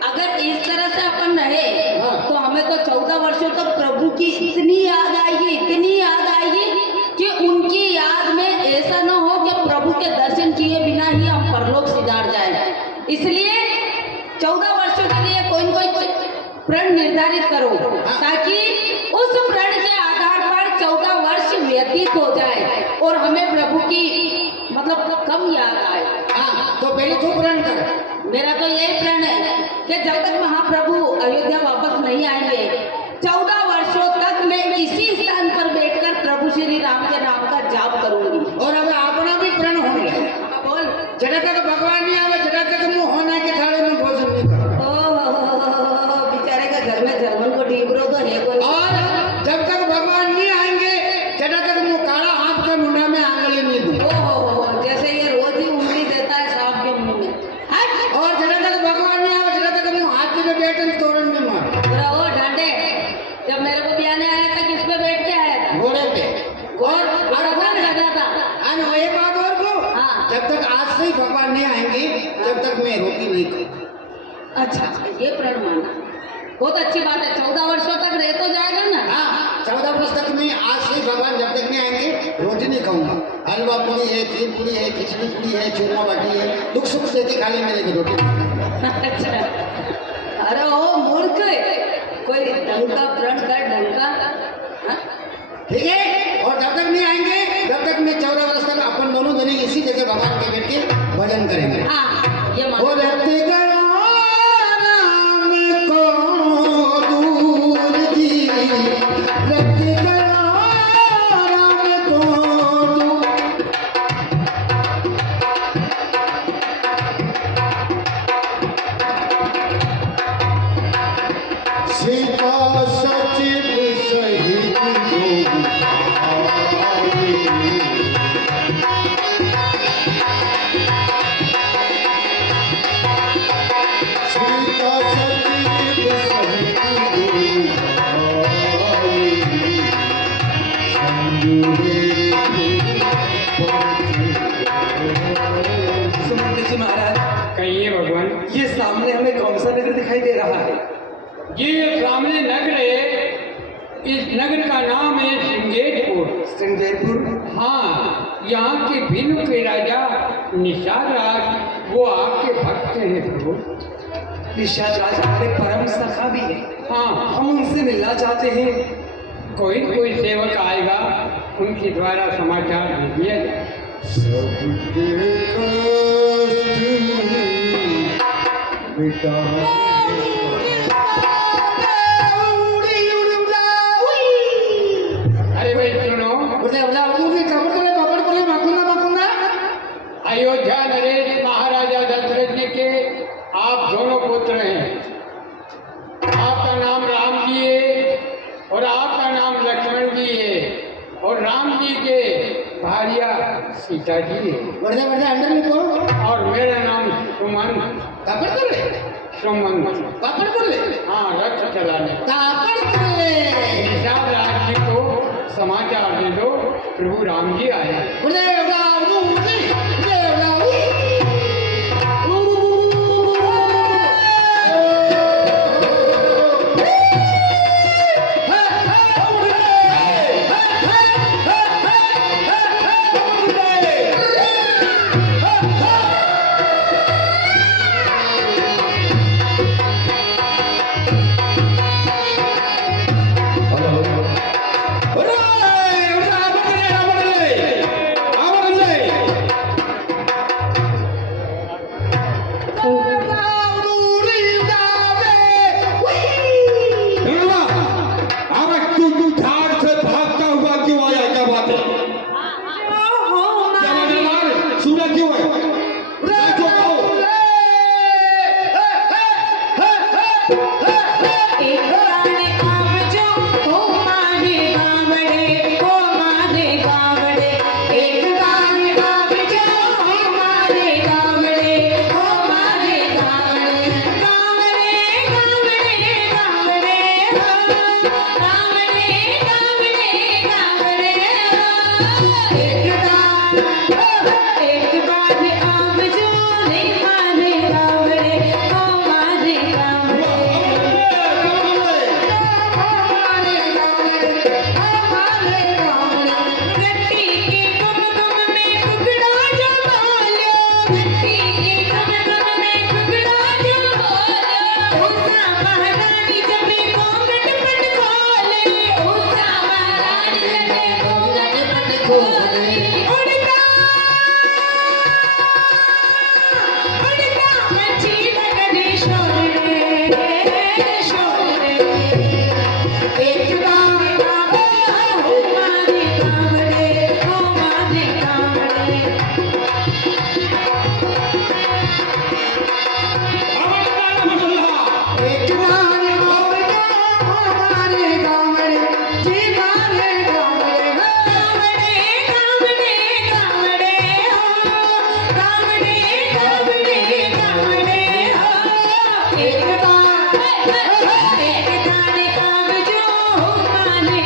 अगर इस तरह से अपन रहे हाँ। तो हमें तो 14 वर्षों तक प्रभु की इतनी याद आएगी, इतनी याद आएगी कि उनकी याद में ऐसा न हो कि प्रभु के दर्शन किए बिना ही हम परलोक सिधार जाए। इसलिए 14 वर्षों के लिए कोई न कोई प्रण निर्धारित करो ताकि उस प्रण के आधार पर 14 वर्ष व्यतीत हो जाए और हमें प्रभु की मतलब कम याद आए। हाँ, तो पहले तू प्रण कर। मेरा तो यही प्रण है कि जब तक महाप्रभु अयोध्या वापस नहीं आएंगे 14 वर्षों तक मैं इसी स्थान पर बैठकर प्रभु श्री राम के नाम का जाप करूंगी। और अब अपना भी प्रण हो गया। बोल। जब तक भगवान नहीं आवे, जब तक मुंह होना के थाले में भोजन नहीं करो। ओ बेचारे का घर में जर्मन को ढीबरो तो है कोई। और जब तक भगवान नहीं आएंगे, जब तक मुंह काला हाथ के मुंडा में आंगली नहीं दूं। ओ जैसे ये रोज ही उंगली देता है सांप के मुंह में। और जब तक भगवान नहीं आवे, जब तक मुंह हाथ में बैठे तोरण में मार। रहो रोटी नहीं खाऊंगा। अच्छा ये प्रण माना, बहुत अच्छी बात है। 14 वर्षों तक रह तो जाएगा ना। हाँ, 14 वर्ष तक मैं आज से भगवान जब तक नहीं आएंगे रोटी नहीं खाऊंगा। हलवा पूरी है, खीर पूरी है, खिचड़ी पूरी है, चूरमा बाटी है, दुख सुख से खाली मिलेगी रोटी। अच्छा, अरे ओ मूर्ख, कोई ढंग का प्रण कर, ढंग का। हाँ? ठीक है, और जब तक नहीं आएंगे तब तक मैं 14 वर्ष तक अपन दोनों जने इसी जगह भगवान के बैठ के भजन करेंगे। हाँ ये वो माना। रति करो राम को दूर जी, रति करो राम को दूर। सीता सचिव सहित लोग आए। सीता सचिव सहित लोग आए। सुमंत जी महाराज, कहिए भगवान। ये सामने हमें कौन सा नगर दिखाई दे रहा है? ये सामने नगर है, इस नगर का नाम है श्रृंगेरपुर। श्रृंगेरपुर। हाँ, यहाँ के भिन्न के राजा निषाद राज वो आपके भक्त हैं प्रभु। निषाद राज हमारे परम सखा भी है, हाँ, हम उनसे मिलना चाहते हैं। कोई कोई सेवक आएगा, उनके द्वारा समाचार दे दिया जाए। सबके कष्ट मिटा अरे भाई सुनो, अयोध्या नरेश महाराजा दशरथ जी के आप दोनों पुत्र हैं। आपका नाम राम जी है और आपका नाम लक्ष्मण जी है, और राम जी के भारिया सीता जी है, बढ़िया बढ़िया अंदर लिखो। और मेरा नाम सुमन। कापड़ कर ले, सुमन, कापड़ कर ले, हाँ, रथ चलाने। कापड़ कर ले। निषाद राज जी को समाचार दे दो, प्रभु राम जी आए हैं। एक दाने काम जो माने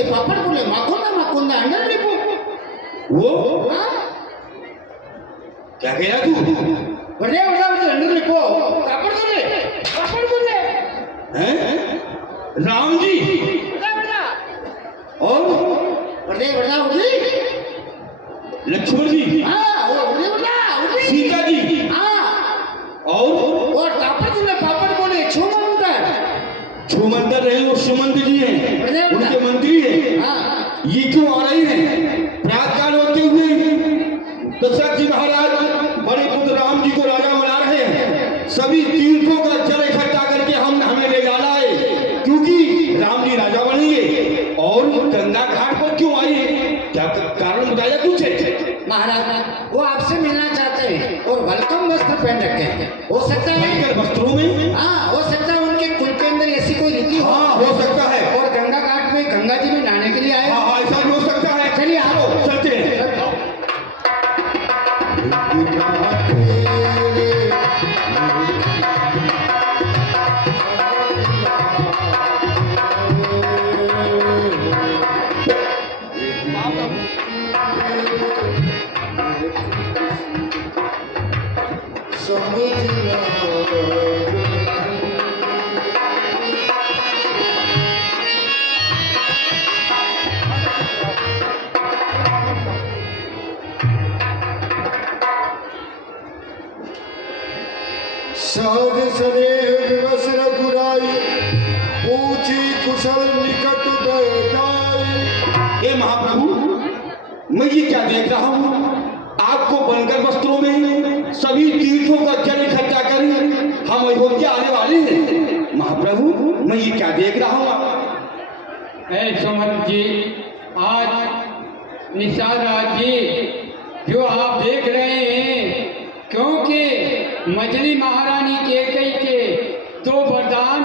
बोले पापड़ बोले माखोंदा अंडर लिपो। वो हाँ? क्या कह रहा तू? बढ़िया बढ़िया बढ़िया अंडर लिपो पापड़ बोले हैं? राम जी बढ़िया बढ़िया और बढ़िया बढ़िया उड़ी। लक्ष्मण जी, हाँ वो उड़ी सीता जी हाँ और पापड़ बोले छुमंतर रहे वो सुमंत जी हैं, उनके मंत्री हैं। हाँ ये क्यों आ रही हैं? प्रातःकाल होते हुए दशरथ जी महाराज बड़े पुत्र राम जी को राजा बना रहे हैं। सभी तीर्थों का जल इकट्ठा करके हमें ले जाना है, क्योंकि राम जी राजा बनेंगे। और गंगा घाट पर क्यों आई है? क्या कारण बताया कुछ है? महाराज वो आपसे मिलना चाहते हैं और वेलकम वस्त्र पहन रखे हैं। हो सकता है वस्त्रों में? हाँ हो सकता है उनके कुल के अंदर ऐसी कोई रीति हो। हाँ हो सकता है। और गंगा घाट में गंगा जी में नहाने के लिए आए। हाँ हाँ ऐसा भी हो सकता है। चलिए आओ चलते हैं। सहज सदैव दिवस रघुराई पूछी कुशल निकट बैठाई। हे महाप्रभु, मैं ये क्या देख रहा हूँ? आपको बनकर वस्त्रों में सभी तीर्थों का जल इकट्ठा कर हम अयोध्या आने वाले हैं। महाप्रभु, मैं ये क्या देख रहा हूँ? है सुमंत जी, आज निषाद राज जी जो आप देख रहे हैं, क्योंकि मछली महारानी कैकेयी के 2 वरदान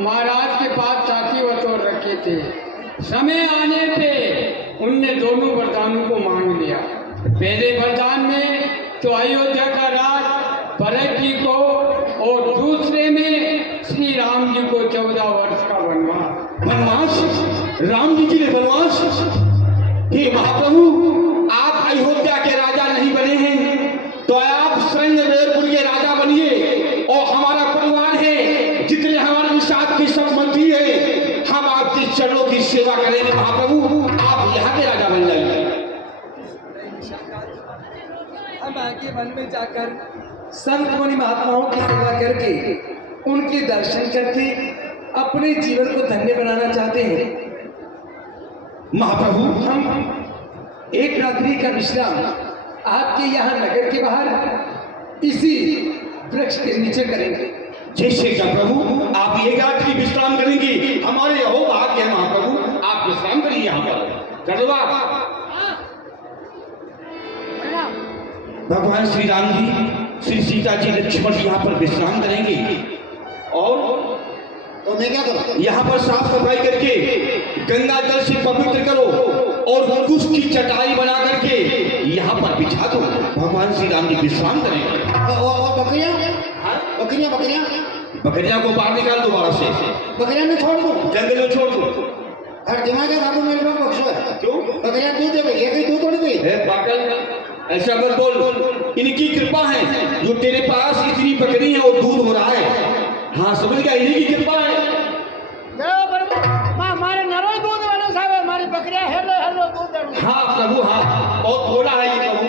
महाराज के पास ताकि बतौर रखे थे। समय आने पे उनने दोनों वरदानों को मांग लिया। पहले वरदान में तो अयोध्या का राज भरत जी को और दूसरे में श्री राम जी को 14 वर्ष का वनवास। वनवास? राम जी के लिए वनवास? हे महाप्रभु, आप अयोध्या के राजा नहीं बने हैं तो आप श्रृंगवेरपुर के राजा बनिए। और हमारा परिवार है, जितने हमारे निषाद के सब मंत्री है, हम आपके चरणों की सेवा करेंगे। महाप्रभु, आप यहाँ के राजा बन जाइए। हम आगे वन में जाकर संत मुनि महात्माओं की सेवा करके उनके दर्शन करके अपने जीवन को धन्य बनाना चाहते हैं। महाप्रभु, हम एक रात्रि का विश्राम आपके यहाँ नगर के बाहर इसी वृक्ष के नीचे करेंगे। जैसे क्या प्रभु, आप एक रात्रि विश्राम करेंगे, हमारे अहो भाग्य है। महाप्रभु, आप विश्राम करिए यहाँ पर। करवा भगवान श्री राम जी, श्री सीता जी, लक्ष्मण जी यहाँ पर विश्राम करेंगे। और तो मैं क्या करूँ? यहाँ पर साफ सफाई करके गंगा जल से पवित्र करो और कुश की चटाई बना करके यहाँ पर बिछा दो। भगवान श्री राम जी विश्राम करेंगे। और बकरियाँ बकरियाँ बकरियाँ बकरियाँ को बाहर निकाल दो, बाहर से बकरियाँ में छोड़ दो, जंगल में छोड़ दो। हर दिमाग है बाबू मेरे पास बक्सो है। क्यों? बकरियाँ दूध दे भैया, कहीं दूध थोड़ी दे। पागल, ऐसा मत बोल। इनकी कृपा है जो तेरे पास इतनी बकरी है और दूध हो रहा है। हाँ समझ गया, इन्हीं की कृपा है। हमारे नरो दूध वाले साहब, हमारी बकरियाँ हेलो दूध। हाँ प्रभु, हाँ बहुत थोड़ा है ये प्रभु।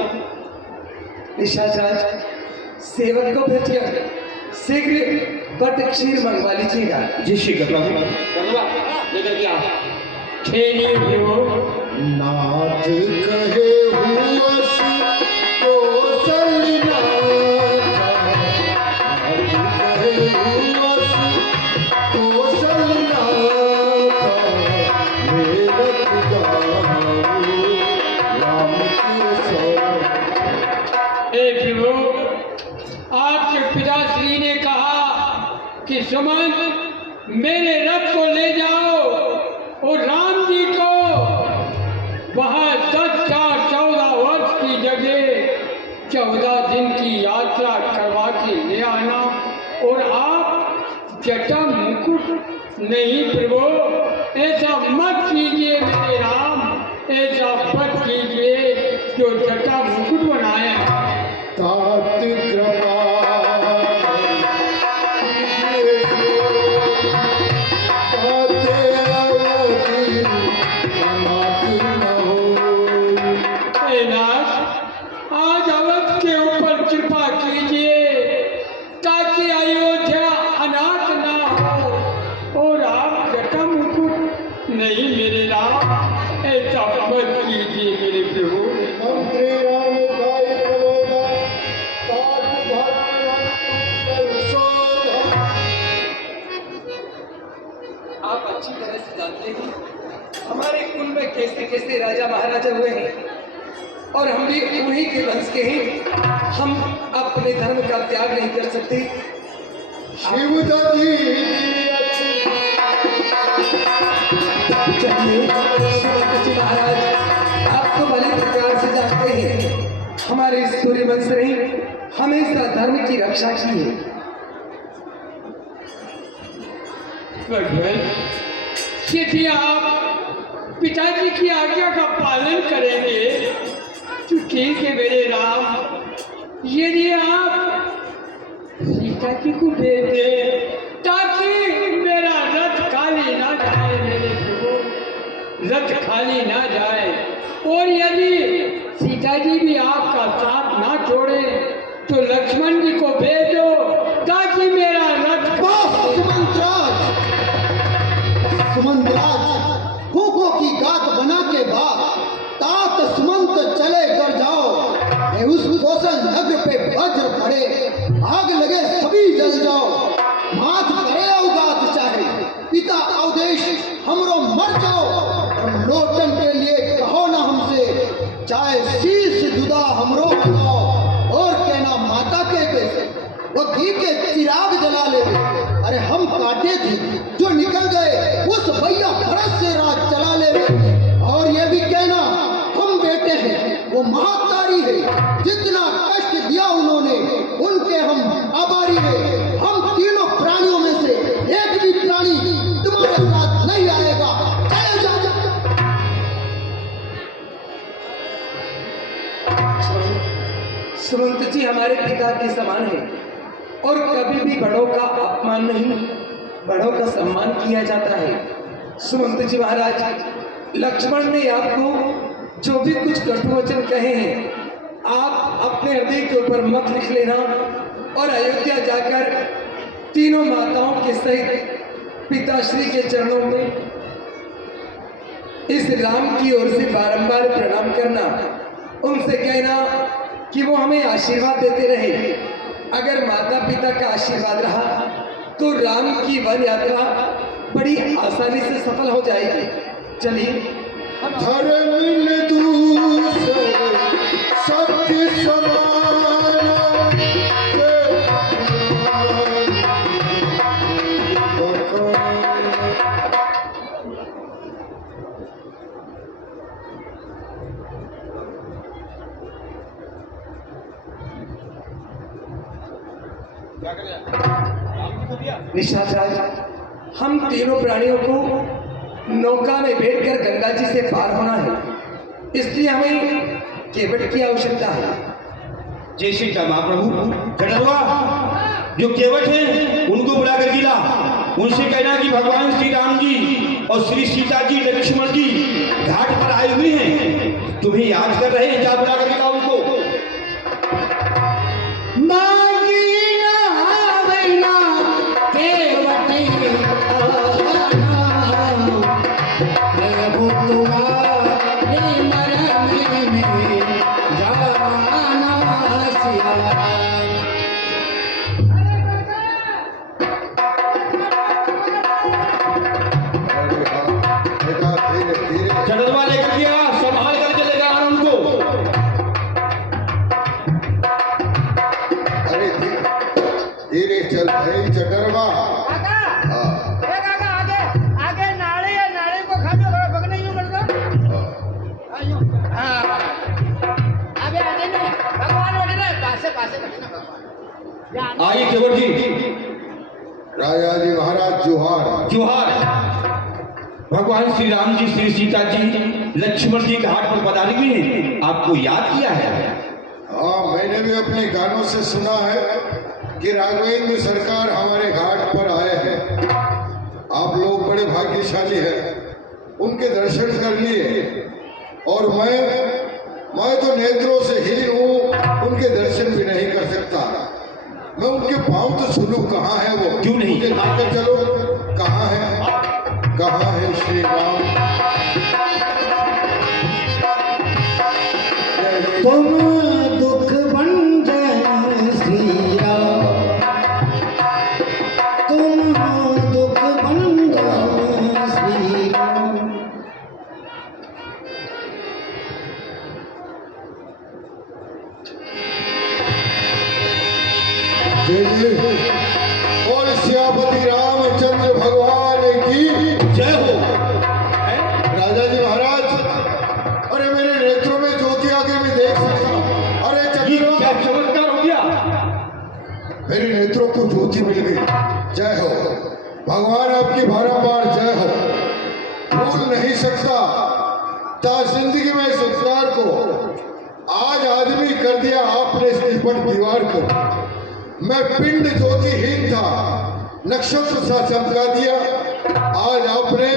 निशाचराज, सेवक को भेजिए, शीघ्र बट क्षीर मंगवा लीजिएगा। जी शीघ्र प्रभु। लेकर के आओ। खेलिए देवो, नाथ कहे हुअस कौशलनाथ, नाथ कहे हुअस कौशलनाथ, मेरठ गाऊं राम के सर। हे प्रभु, आपके पिताश्री ने कहा कि सुमंत मेरे रथ को ले जाओ और राम जी को वहाँ 14 वर्ष की जगह 14 दिन की यात्रा करवा के ले आना। और आप जटा मुकुट नहीं प्रभु, ऐसा मत कीजिए मेरे राम, ऐसा मत कीजिए। जो जटा मुकुट बनाया तात ग्रमा आज अवध के ऊपर कृपा कीजिए ताकि अयोध्या अनाथ ना हो और आप जटा मुकुट नहीं मेरे राम, ऐसा मत कीजिए मेरे प्रभु। मंत्री राम भाई प्रबोधा तात आप अच्छी तरह से जानते हैं हमारे कुल में कैसे कैसे राजा महाराजा हुए हैं और हम भी उन्हीं के वंश के हैं। हम अपने धर्म का त्याग नहीं कर सकते। शिवदाजी चलिए सुमंत जी महाराज, आप तो भली प्रकार से जानते हैं हमारे सूर्य वंश ने हमेशा धर्म की रक्षा की है। यदि आप पिताजी की आज्ञा का पालन करेंगे तो ठीक है मेरे राम। यदि आप सीता जी को भेज दे ताकि मेरा रथ खाली ना जाए मेरे प्रभु, रथ खाली ना जाए। और यदि सीता जी भी आपका साथ ना छोड़े तो लक्ष्मण जी को भेज दो ताकि मेरा रथ सुमंतराज भूखों की गात बना के बाद तात सुमंत चले कर जाओ। ये उस कौशल नगर पे वज्र पड़े, आग लगे सभी जल जाओ। माथ करे अवगात चाहे पिता अवदेश हमरो मर जाओ। और लोटन के लिए कहो ना हमसे, चाहे शीश जुदा हमरो बनाओ। और कहना माता के कैसे वो घी के चिराग जला ले। अरे हम काटे थे जो निकल गए उस भैया भरत से राज चला ले। और ये भी कहना हम बेटे हैं वो महातारी है, जितना कष्ट दिया उन्होंने उनके हम आभारी हैं। हम तीनों प्राणियों में से एक भी प्राणी तुम्हारे साथ नहीं आएगा। चले जा। सुमंत जी हमारे पिता के समान है और कभी भी बड़ों का अपमान नहीं, बड़ों का सम्मान किया जाता है। सुमंत जी महाराज, लक्ष्मण ने आपको जो भी कुछ कटु वचन कहे हैं आप अपने हृदय के ऊपर मत लिख लेना और अयोध्या जाकर तीनों माताओं के सहित पिताश्री के चरणों में इस राम की ओर से बारंबार प्रणाम करना। उनसे कहना कि वो हमें आशीर्वाद देते रहे। अगर माता पिता का आशीर्वाद रहा तो राम की वन यात्रा बड़ी आसानी से सफल हो जाएगी। चलिए धर्म दूसरे सत्य समान निशाद राज, हम तीनों प्राणियों को नौका में बैठकर गंगा जी से पार होना है, इसलिए हमें केवट की आवश्यकता है। जय श्री राम महाप्रभु। गणरवा जो केवट हैं उनको बुलाकर गिला, उनसे कहना कि भगवान श्री राम जी और श्री सीता जी लक्ष्मण जी घाट पर आए हुए हैं, तुम्हें याद कर रहे हैं। जा बुलाकर गिला उनको। चढ़वा लेकर गया, संभाल कर चलेगा उनको। अरे धीरे चल भाई चटरवा। आइए केवट जी। राजा जी महाराज जोहार। जोहार। भगवान श्री राम जी, श्री सीता जी लक्ष्मण जी घाट पर पधारे हुए हैं, आपको याद किया है। हाँ, मैंने भी अपने गानों से सुना है कि राघवेंद्र सरकार हमारे घाट पर आए हैं। आप लोग बड़े भाग्यशाली हैं, उनके दर्शन कर लिए। और मैं तो नेत्रों से हीन हूँ, उनके दर्शन भी नहीं कर सकता। मैं उनके पाँव तो सुनूं, कहाँ है वो? क्यों नहीं? मुझे लेकर चलो, कहाँ है श्री राम? तुम दुख भंजन श्री राम, तुम दुख भंजन श्री राम। जय जय और सियापति रामचंद्र भगवान की जय हो। राजा जी महाराज, अरे मेरे नेत्रों में ज्योति आगे मैं देख सकता हूँ। अरे ये चंद्रमा, क्या चमत्कार हो गया? मेरे नेत्रों को ज्योति मिल गई। जय हो भगवान, आपकी बारंबार जय हो। भूल नहीं सकता था जिंदगी में इस उपकार को, आज आदमी कर दिया आपने इस निपट दीवार को। मैं पिंड ज्योतिहीन था, नक्षत्र सा चमका दिया, आज आपने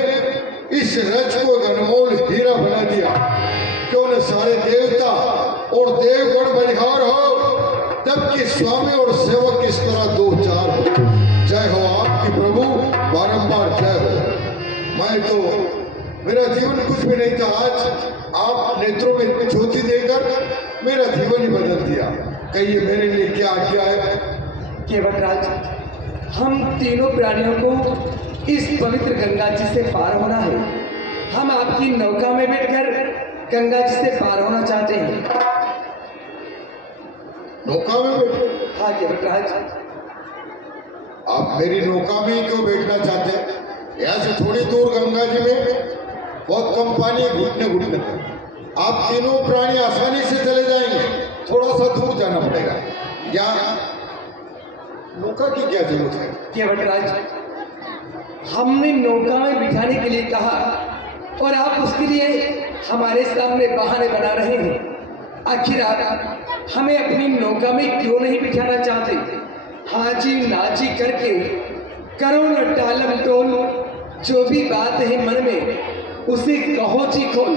इस रच को एक अनमोल हीरा बना दिया। क्यों न सारे देवता और देवगण बलिहार हो, तब कि स्वामी और सेवक इस तरह दो चार हो। जय हो आपकी प्रभु, बारंबार जय हो। मैं तो, मेरा जीवन कुछ भी नहीं था, आज आप नेत्रों में ज्योति देकर मेरा जीवन ही बदल दिया। कहिए मेरे लिए क्या आज्ञा है? केवटराज, हम तीनों प्राणियों को इस पवित्र गंगा जी से पार होना है। हम आपकी नौका में बैठकर गंगा जी से पार होना चाहते हैं। नौका में बैठे? हाँ केवटराज। आप मेरी नौका में ही क्यों बैठना चाहते हैं? यहाँ से थोड़ी दूर गंगा जी में बहुत कम पानी है, घुटने घुटने तक। आप तीनों प्राणी आसानी से चले जाएंगे, थोड़ा सा दूर जाना पड़ेगा। या नौका की क्या जरूरत है? केवटराज, हमने नौका में बिठाने के लिए कहा और आप उसके लिए हमारे सामने बहाने बना रहे हैं। आखिर आप हमें अपनी नौका में क्यों नहीं बिठाना चाहते? हाँ जी ना जी करके करो न टालम टोल, जो भी बात है मन में उसे कहो जी खोल।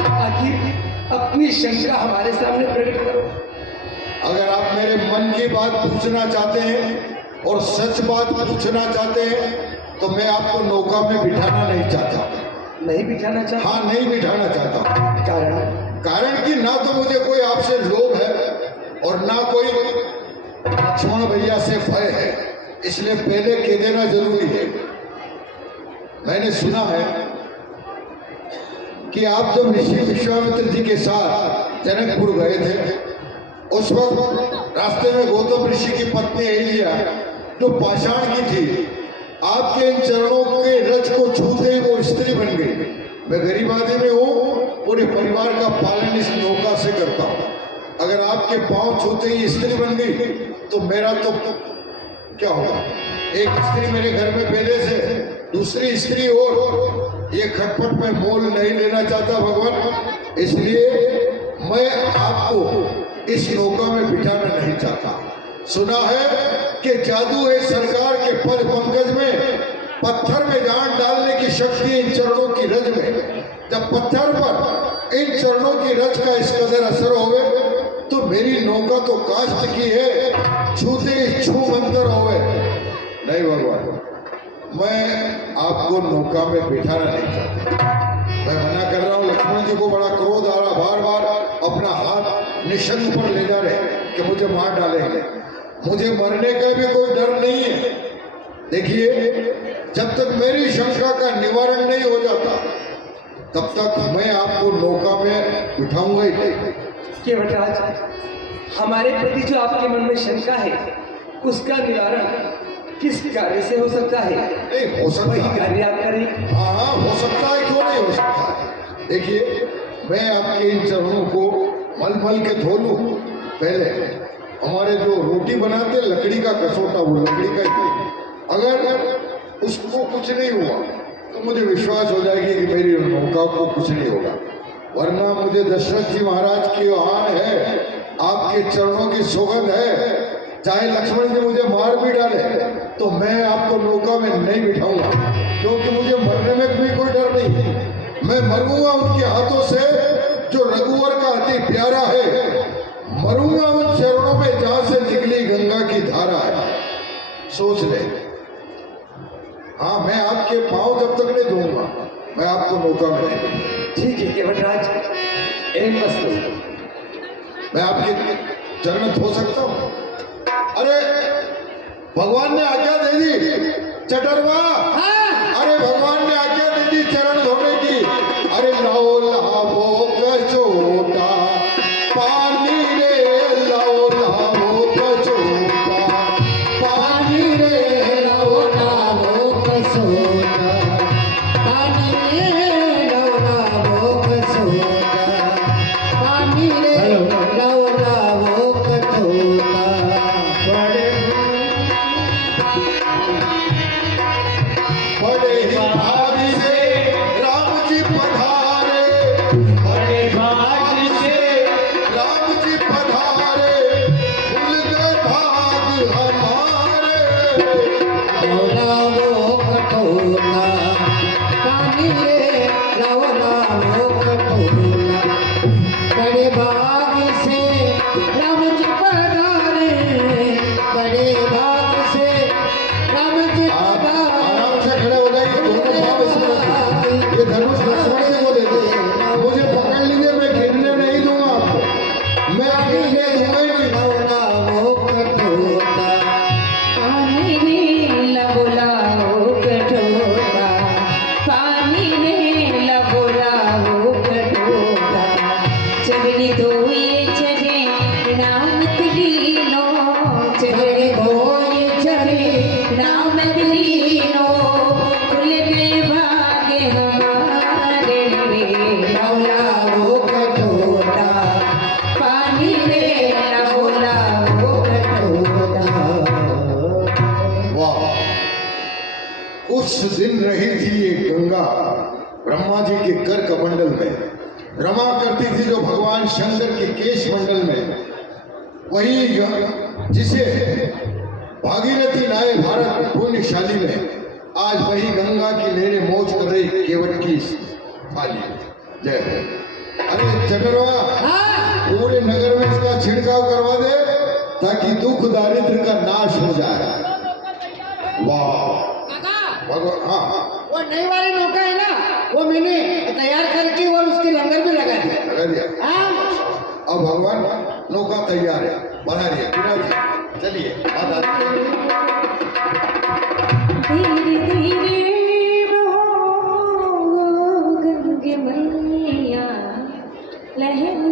आखिर अपनी शंका हमारे सामने प्रकट करो। अगर आप मेरे मन की बात पूछना चाहते हैं और सच बात पूछना चाहते हैं तो मैं आपको नौका में बिठाना नहीं चाहता। नहीं बिठाना चाहता? हाँ, नहीं बिठाना चाहता। कारण? कारण कि ना तो मुझे कोई आपसे लोभ है और ना कोई लक्ष्मण भैया से भय है, इसलिए पहले कह देना जरूरी है। मैंने सुना है कि आप जब ऋषि विश्वामित्र जी के साथ जनकपुर गए थे, उस वक्त रास्ते में गौतम ऋषि की पत्नी अहिल्या जो पाषाण की थी, आपके इन चरणों के रज को छूते ही वो स्त्री बन गई। मैं गरीब आदमी में हूँ, पूरे परिवार का पालन इस नौका से करता हूँ। अगर आपके पांव छूते ही स्त्री बन गई तो मेरा तो क्या होगा? एक स्त्री मेरे घर में पहले से, दूसरी स्त्री और ये खटपट में मोल नहीं लेना चाहता भगवान, इसलिए मैं आपको इस नौका में बिठाना नहीं चाहता। सुना है कि जादू है सरकार के पद पंकज में, पत्थर में जान डालने की शक्ति इन चरणों की रज में। जब पत्थर पर इन चरणों की रज का इस कदर असर होवे तो मेरी नौका तो काष्ठ की है, छूते छू मंतर होवे। नहीं भगवान, मैं आपको नौका में बिठाना नहीं चाहता। मैं मना कर रहा हूँ। लक्ष्मण जी को बड़ा क्रोध आ रहा, बार बार अपना हाथ निशंक पर ले जा रहे कि मुझे मार डालेंगे। मुझे मरने का भी कोई डर नहीं है। देखिए, जब तक मेरी शंका का निवारण नहीं हो जाता तब तक मैं आपको नौका में बिठाऊंगा ही नहीं। केवटराज, हमारे प्रति जो आपके मन में शंका है उसका निवारण किस कार्य से हो सकता है? नहीं हो सकता, वही कार्य आप करें। हाँ हो सकता है, क्यों नहीं हो सकता। देखिए, मैं आपके इन चरणों को मल मल के धो लूं। पहले हमारे जो रोटी बनाते लकड़ी का कसोटा, वो लकड़ी का ही, अगर उसको कुछ नहीं हुआ तो मुझे विश्वास हो जाएगी कि मेरी नौका को कुछ नहीं होगा। वरना मुझे दशरथ जी महाराज की आन है, आपके चरणों की सौगंध है, चाहे लक्ष्मण जी मुझे मार भी डाले तो मैं आपको नौका में नहीं बिठाऊंगा, क्योंकि मुझे मरने में भी कोई डर नहीं। मैं मरूंगा उनके हाथों से जो रघुवर का अति प्यारा है, मरूंगा उन चरणों में जहां से निकली गंगा की धारा है। सोच ले। हाँ, मैं आपके पांव जब तक नहीं दूंगा, मैं आपको मौका में नहीं दूंगा। ठीक है केवटराज, एक बस मैं आपके चरण धो सकता हूँ? अरे भगवान ने आज्ञा दे दी चटरवा। अरे भगवान ने आज्ञा दे दी चरण धोने की। अरे लाओ लाओ कचोटा पानी रे, लाओ लाओ कचोटा पानी रे, लाओ लाओ कचोटा पानी रे, लाओ लाओ कचोटा पानी रे, लाओ लाओ कचोटा। बड़े ही भाग से राम जी पधारे, बड़े भाग से राम जी पधारे, खुल गए भाग हमारे। लाओ कटोरा पानी रे, लाओ लाओ कटोरा, बड़े भाग से राम जी पधारे, बड़े भाग से राम जी पधारे। आराम से खड़े हो जाइए, दोनों पाँव इसमें रखिए। ये धनुष लक्ष्मण जी को दे दे, मुझे पकड़ लीजिए, मैं गिरने नहीं दूंगा आपको, मैं गिरने दूंगा ही नहीं। लाओ कटोरा पानी में लबोलाओ कटोरा, पानी में लबोलाओ कटोरा, चगड़ी धोए चले नाम लीनो, चगड़ी धोए चले नाम लीनो, खुल गए भागे हमारे रे, लबोलाओ कटोरा पानी में लबोलाओ कटोरा। वाह, उस दिन रही थी ये गंगा ब्रह्मा जी के कर कमंडल में, रमा करती थी जो भगवान शंकर के केश मंडल में। वही जिसे भागीरथी नाय भारत पुण्यशाली में, आज वही गंगा की लहरें मौज कर रही केवट की थाली। जय हो। अरे चटरवा, पूरे नगर में इसका छिड़काव करवा दे ताकि दुख दारिद्र का नाश हो जाए। वाह भगवान। हाँ, वो नई वाली नौका है ना, वो मैंने तैयार करके और उसके लंगर में लगा दिया। लगा दिया। अब भगवान नौका तैयार है, बना दिया। चलिए धीरे धीरे बहो गंगे मैया लहर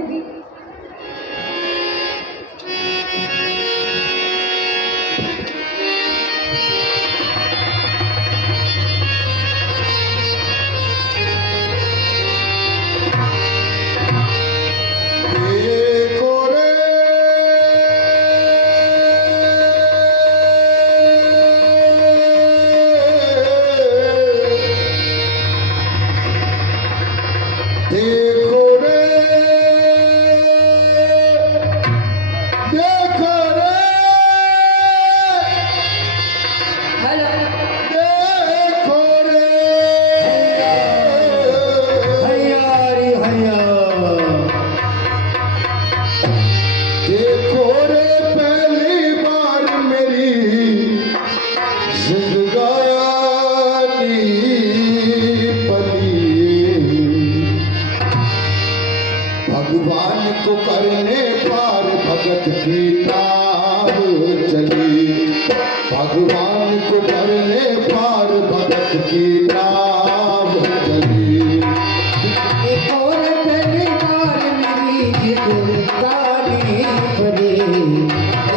भगवान को करने पार भगत की नाव चली, भगवान को करने पार भगत की नाव चली। एक और पहली बार मेरी जिद गाने पड़ी,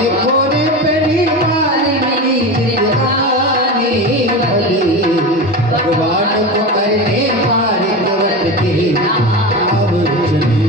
एक और पहली बार मेरी जिद गाने पड़ी, भगवान को करने पार भगत की नाव चली।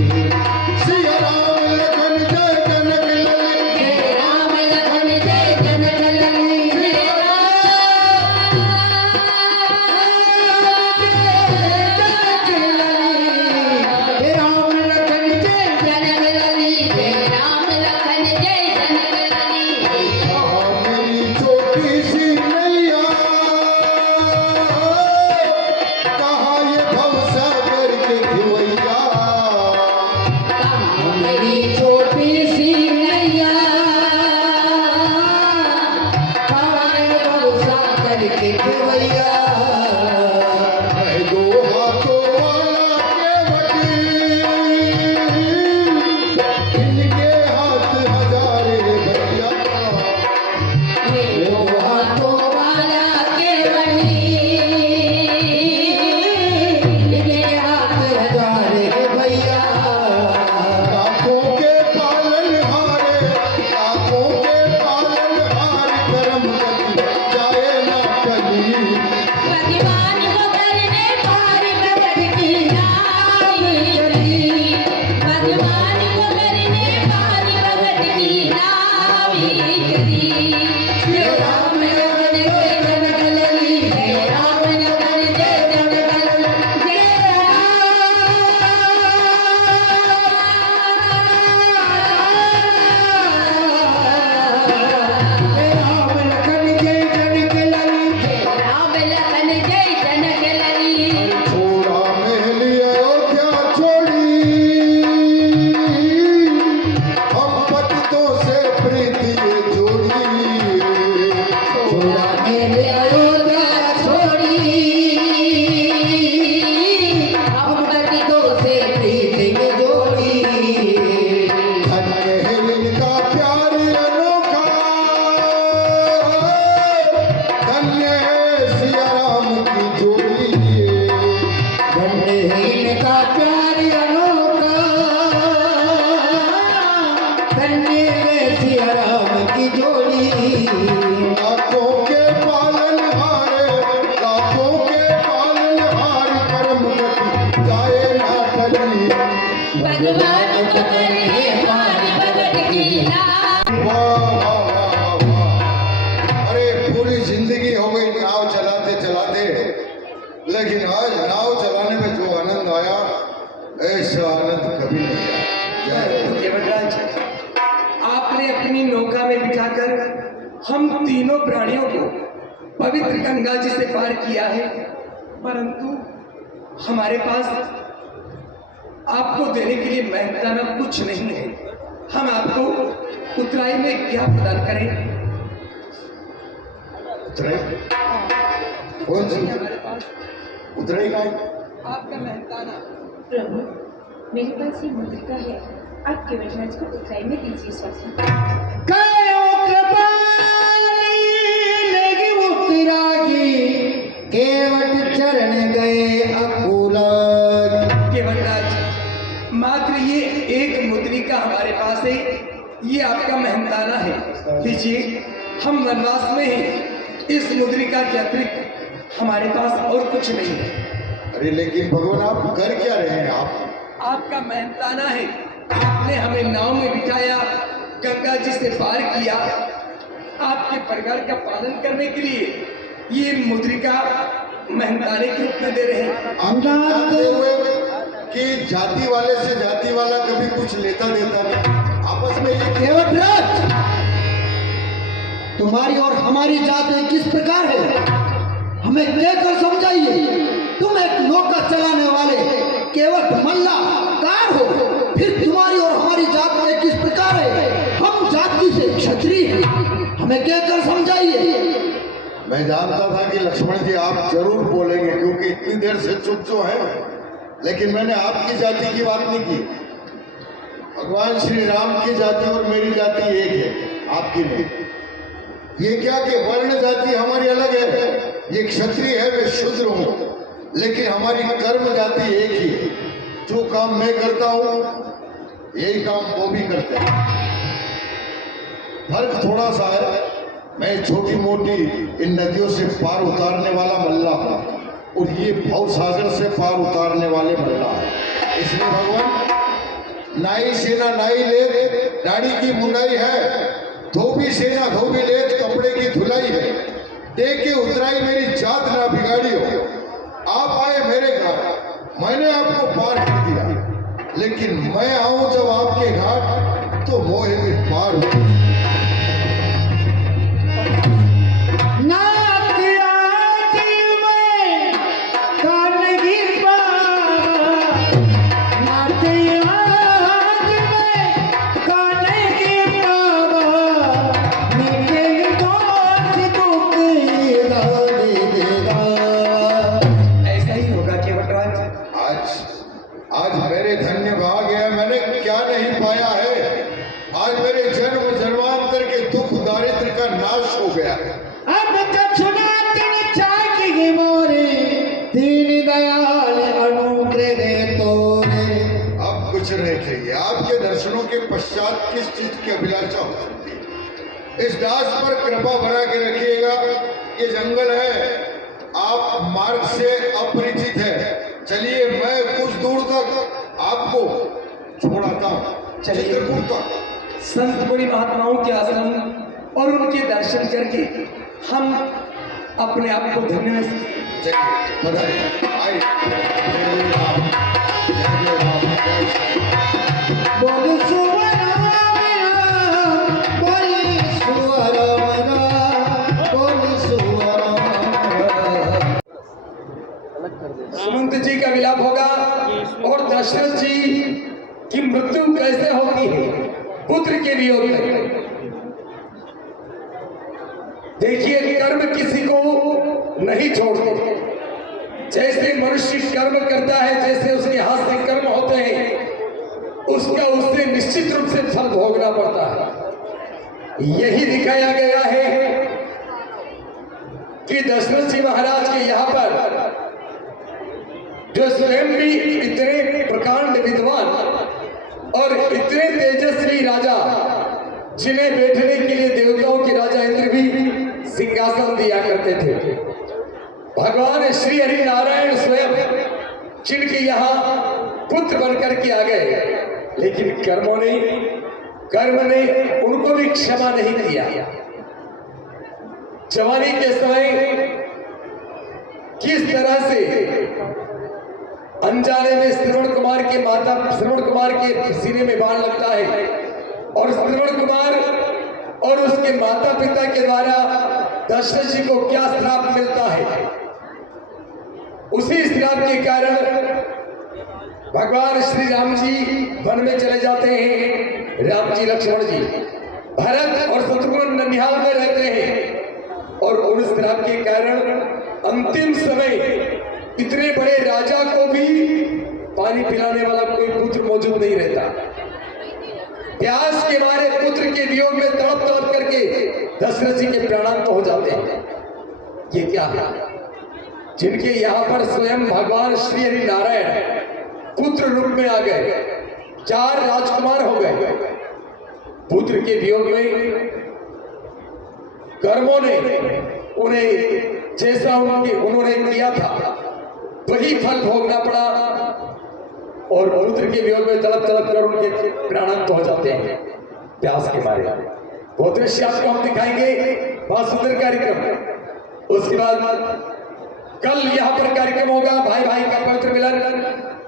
लाखों के पालनहार, लाखों के पालनहार, कर्म गति जाए ना टली। भगवान को करे पार भगत की नाव। वाह वाह वाह वाह। अरे पूरी जिंदगी हो गई नाव चलाते चलाते, लेकिन आज नाव चलाने में जो आनंद आया ऐसा आनंद कभी नहीं आया। केवटराज, आपने अपनी नौका में बिठाकर हम तीनों प्राणियों को पवित्र गंगा जी से पार किया है, परंतु हमारे पास आपको देने के लिए मेहनताना कुछ नहीं है। हम आपको उतराई में क्या प्रदान करें? उतराई? कौन सी उतराई का? आपका मेहनताना। प्रभु, मेरे पास ये मुद्रिका है, आप केवटराज को उतराई में दीजिए स्वामी। केवट चरण गए अकुला। केवटराज, मात्र ये एक मुद्रिका हमारे पास है, ये आपका मेहनताना है। लीजिए, हम वनवास में ही इस मुद्रिका के अतिरिक्त हमारे पास और कुछ नहीं है। अरे लेकिन भगवान आप कर क्या रहे हैं? आप आपका मेहनताना है, आपने हमें नाव में बिठाया, गंगा जी से पार किया। आपके परिवार का पालन करने के लिए ये मुद्रिका मेहनताने के रूप में दे रहे हैं। हम जानते हुए कि जाति वाले से जाति वाला कभी कुछ लेता देता नहीं, आपस में ये केवटराज, तुम्हारी और हमारी जात किस प्रकार है, हमें कहकर समझाइए। तुम एक नौका चलाने वाले केवट मल्ला कार हो, फिर तुम्हारी और हमारी जात में किस प्रकार है? हम जाति से क्षत्रिय हैं, हमें कहकर समझाइए। मैं जानता था कि लक्ष्मण जी आप जरूर बोलेंगे, क्योंकि इतनी देर से चुप जो है, लेकिन मैंने आपकी जाति की बात नहीं की। भगवान श्री राम की जाति और मेरी जाति एक है, आपकी नहीं। ये क्या कि वर्ण जाति हमारी अलग है, ये क्षत्रिय है, वे शूद्र हूं, लेकिन हमारी कर्म जाति एक ही है। जो काम मैं करता हूं यही काम वो भी करते हैं। फर्क थोड़ा सा है, मैं छोटी मोटी इन नदियों से पार उतारने वाला मल्ला हूं और ये भव सागर से पार उतारने वाले मल्ला है। इसलिए भगवान, नाई सेना नाई ले, दाढ़ी की मुंडाई है, धोबी सेना धोबी ले, कपड़े की धुलाई है। देख के उतराई मेरी जात ना बिगाड़ी हो। आप आए मेरे घाट, मैंने आपको पार कर दिया, लेकिन मैं आऊं जब आपके घाट तो मोहे में पार हो। आज मेरे धन्य भाग है, मैंने क्या नहीं पाया है। आज मेरे जन्म जन्मांतर के दुख दारिद्र का नाश हो गया है। अब कछुना तिन चाकी मोरे, दीन दयाल अनुग्रह दे तोरे। अब कुछ नहीं चाहिए, आपके दर्शनों के पश्चात किस चीज की अभिलाषा हो सकती है? इस दास पर कृपा बना के रखिएगा। ये जंगल है, आप मार्ग से अपरिचित है, चलिए मैं कुछ दूर तक आपको छोड़ाता हूँ, चित्रकूट तक। संत पुरी महात्माओं के आश्रम और उनके दर्शन करके हम अपने आप को धन्य चलिए बधाई। आइए, जय जय राम, जय जय राम, जय श्री राम। बोल सुवर्ण बोल सुवर्ण बोल सुवर्ण। सुमंत जी का विलाप होगा और दशरथ जी की मृत्यु कैसे होगी पुत्र के वियोग में। देखिए, कर्म किसी को नहीं छोड़ते। जैसे मनुष्य कर्म करता है, जैसे उसके हाथ से कर्म होते हैं, उसका उससे निश्चित रूप से फल भोगना पड़ता है। यही दिखाया गया है कि दशरथ जी महाराज के यहाँ पर, जो स्वयं भी इतने प्रकांड विद्वान और इतने तेजस्वी राजा जिन्हें बैठने के लिए देवताओं के राजा इंद्र भी सिंहासन दिया करते थे। भगवान श्री हरि नारायण स्वयं जिनके यहाँ पुत्र बनकर के आ गए, लेकिन कर्म ने उनको भी क्षमा नहीं किया। जवानी के समय किस तरह से अनजाने में श्रवण कुमार के सीने में बाण लगता है और श्रवण कुमार और उसके माता पिता के द्वारा दशरथ जी को क्या श्राप मिलता है, उसी श्राप के कारण भगवान श्री राम जी वन में चले जाते हैं। राम जी, लक्ष्मण जी, भरत और शत्रुघ्न ननिहाल में रहते हैं और उन श्राप के कारण अंतिम समय इतने बड़े राजा को भी पानी पिलाने वाला कोई पुत्र मौजूद नहीं रहता। प्यास के मारे पुत्र के वियोग में तड़प करके दशरथ जी के प्राणांत हो जाते हैं। ये क्या है? जिनके यहाँ पर स्वयं भगवान श्री हरि नारायण पुत्र रूप में आ गए, 4 राजकुमार हो गए। पुत्र के वियोग में कर्मों ने उन्हें जैसा उन्होंने किया था वही फल भोगना पड़ा और पुत्र के वियोग में तड़प कर उनके प्राणांत हो जाते हैं प्यास के मारे। वो दृश्य आपको हम दिखाएंगे, बहुत सुंदर कार्यक्रम। उसके बाद कल यहाँ पर कार्यक्रम होगा भाई भाई का पवित्र मिलन,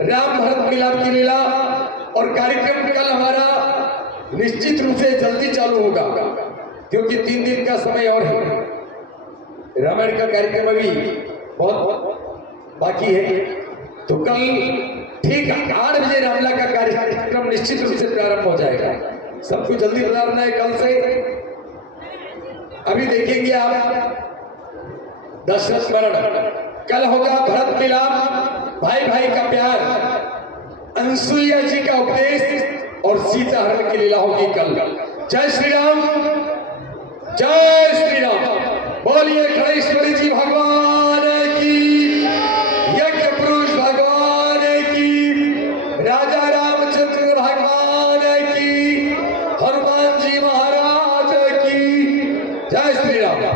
राम भरत मिलाप की लीला, और कार्यक्रम कल हमारा निश्चित रूप से जल्दी चालू होगा क्योंकि 3 दिन का समय और है। रामायण का कार्यक्रम अभी बहुत बाकी है, तो कल ठीक 8 बजे रामलीला का कार्यक्रम निश्चित रूप से प्रारंभ हो जाएगा। सबको जल्दी बताना है कल से। अभी देखेंगे आप दशरथ मरण, कल होगा भरत मिलाप, भाई भाई का प्यार, अनसुईया जी का उपदेश और सीता हरण की लीला होगी कल। जय श्री राम, जय श्री राम। बोलिए खड़ेश्वरी जी भगवान की, यज्ञ पुरुष भगवान की, राजा रामचंद्र भगवान की, हनुमान जी महाराज की। जय श्री राम।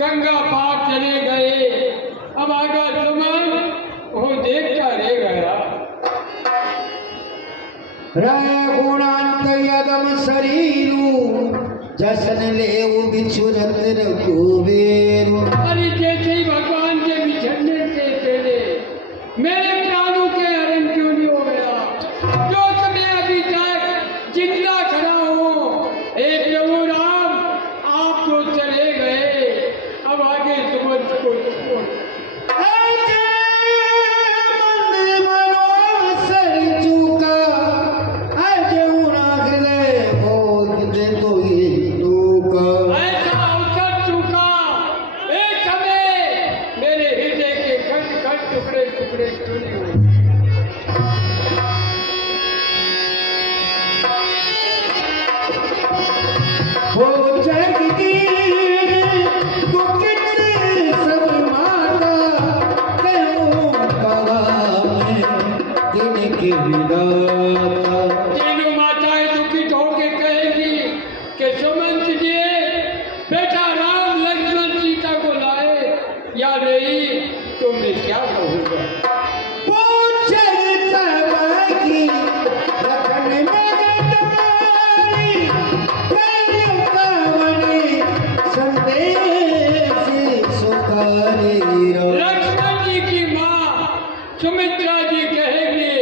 गंगा पार चले गए, अब आगा सुमन वो देखता रह गया। गुणांत यदम शरीरु जसन लेउ बिछुरत रघुवीरु। अरे जैसे ही भगवान के बिछड़ने से पहले मेरे प्राणों के हरण क्यों नहीं हो गया? जो मैं अभी तक जिंदा खड़ा हूँ, एक प्रभु राम आप तो चले गए, अब आगे समझ को टुकड़े टुकड़े क्यों नहीं हुए? हो जगती गुप्त सब माता कहूँ कवामे दिन की विदाता। तीनों माताएं दुखित होके कहेगी कि सुमंत जी बेटा राम लक्ष्मण सीता को लाए या नहीं, तो मैं क्या कहूँगा? लक्ष्मण जी की माँ सुमित्रा जी कहेगी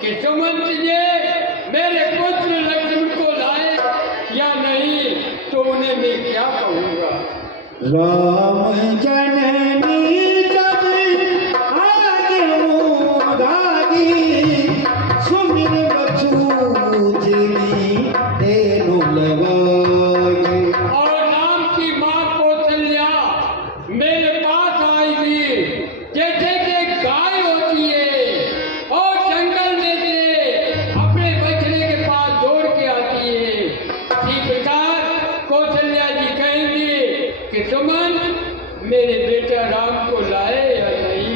कि सुमंत जी मेरे पुत्र लक्ष्मण को लाए या नहीं, तो उन्हें मैं क्या कहूँगा? राम जननी जब आगे मोदागी सुमिर बचूजनी तेनु लगागे। और राम की माँ कौशल्या मेरे पास आएगी जैसे कि गाय होती है और जंगल में से अपने बछड़े के पास दौड़ के आती है। इसी प्रकार कौशल्या जी कहेंगे कि सुमन मेरे बेटा राम को लाए या नहीं,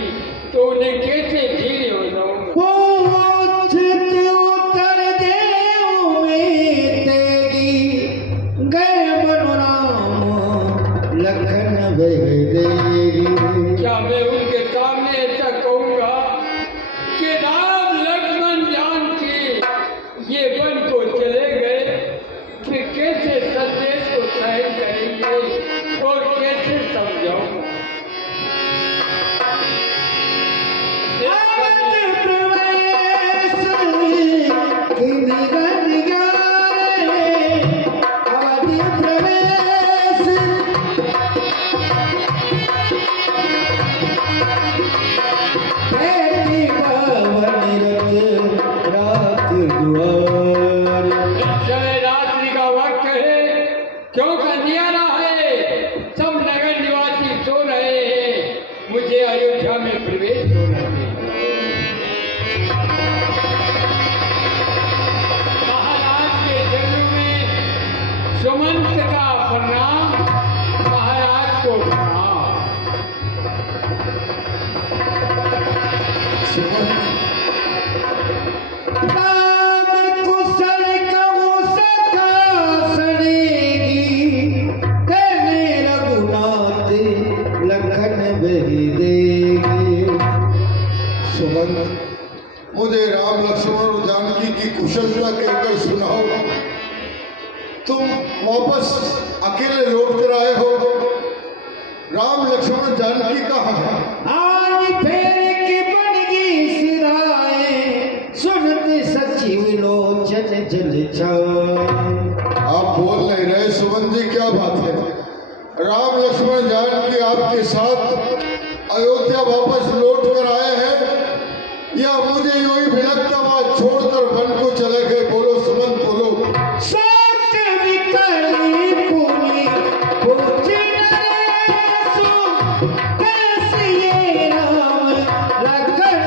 तो उन्हें कैसे धीरे हो जाऊंगा। उत्तर देव में तेगी गए बनु राम लखन बह देगी। क्या मैं उनके सामने ऐसा कहूंगा कि राम लक्ष्मण जान के ये वन को चले गए, कि कैसे संदेश को सहन करेंगे और कैसे समझाऊंगा। चले रात्रि का वक्त है, क्यों का अंधियारा है, सब नगर निवासी सो रहे हैं, मुझे अयोध्या में प्रवेश होना चाहिए। महाराज के जन्म में सुमंत का प्रणाम, महाराज को प्रणाम। राम कुशल कहूँ सखा सनेगी कहने रघुनाथ लखन बही देगी। सुमन, मुझे राम लक्ष्मण और जानकी की कुशलता कहकर सुनाओ। तुम वापस अकेले लौट कर आए हो। राम लक्ष्मण जानकी कहाँ है? आज फेर की बनगी सिराए सुनत सचिव लोचन जल छाए। आप बोल नहीं रहे सुमन जी, क्या बात है? राम लक्ष्मण जानकी आपके साथ अयोध्या वापस लौट कर आए हैं या मुझे यूं ही भिलकता बात छोड़कर वन को चले गए? बोलो सुमन, बोलो। सोच विकली पुनी पूजन सो कैसे ये राम लखन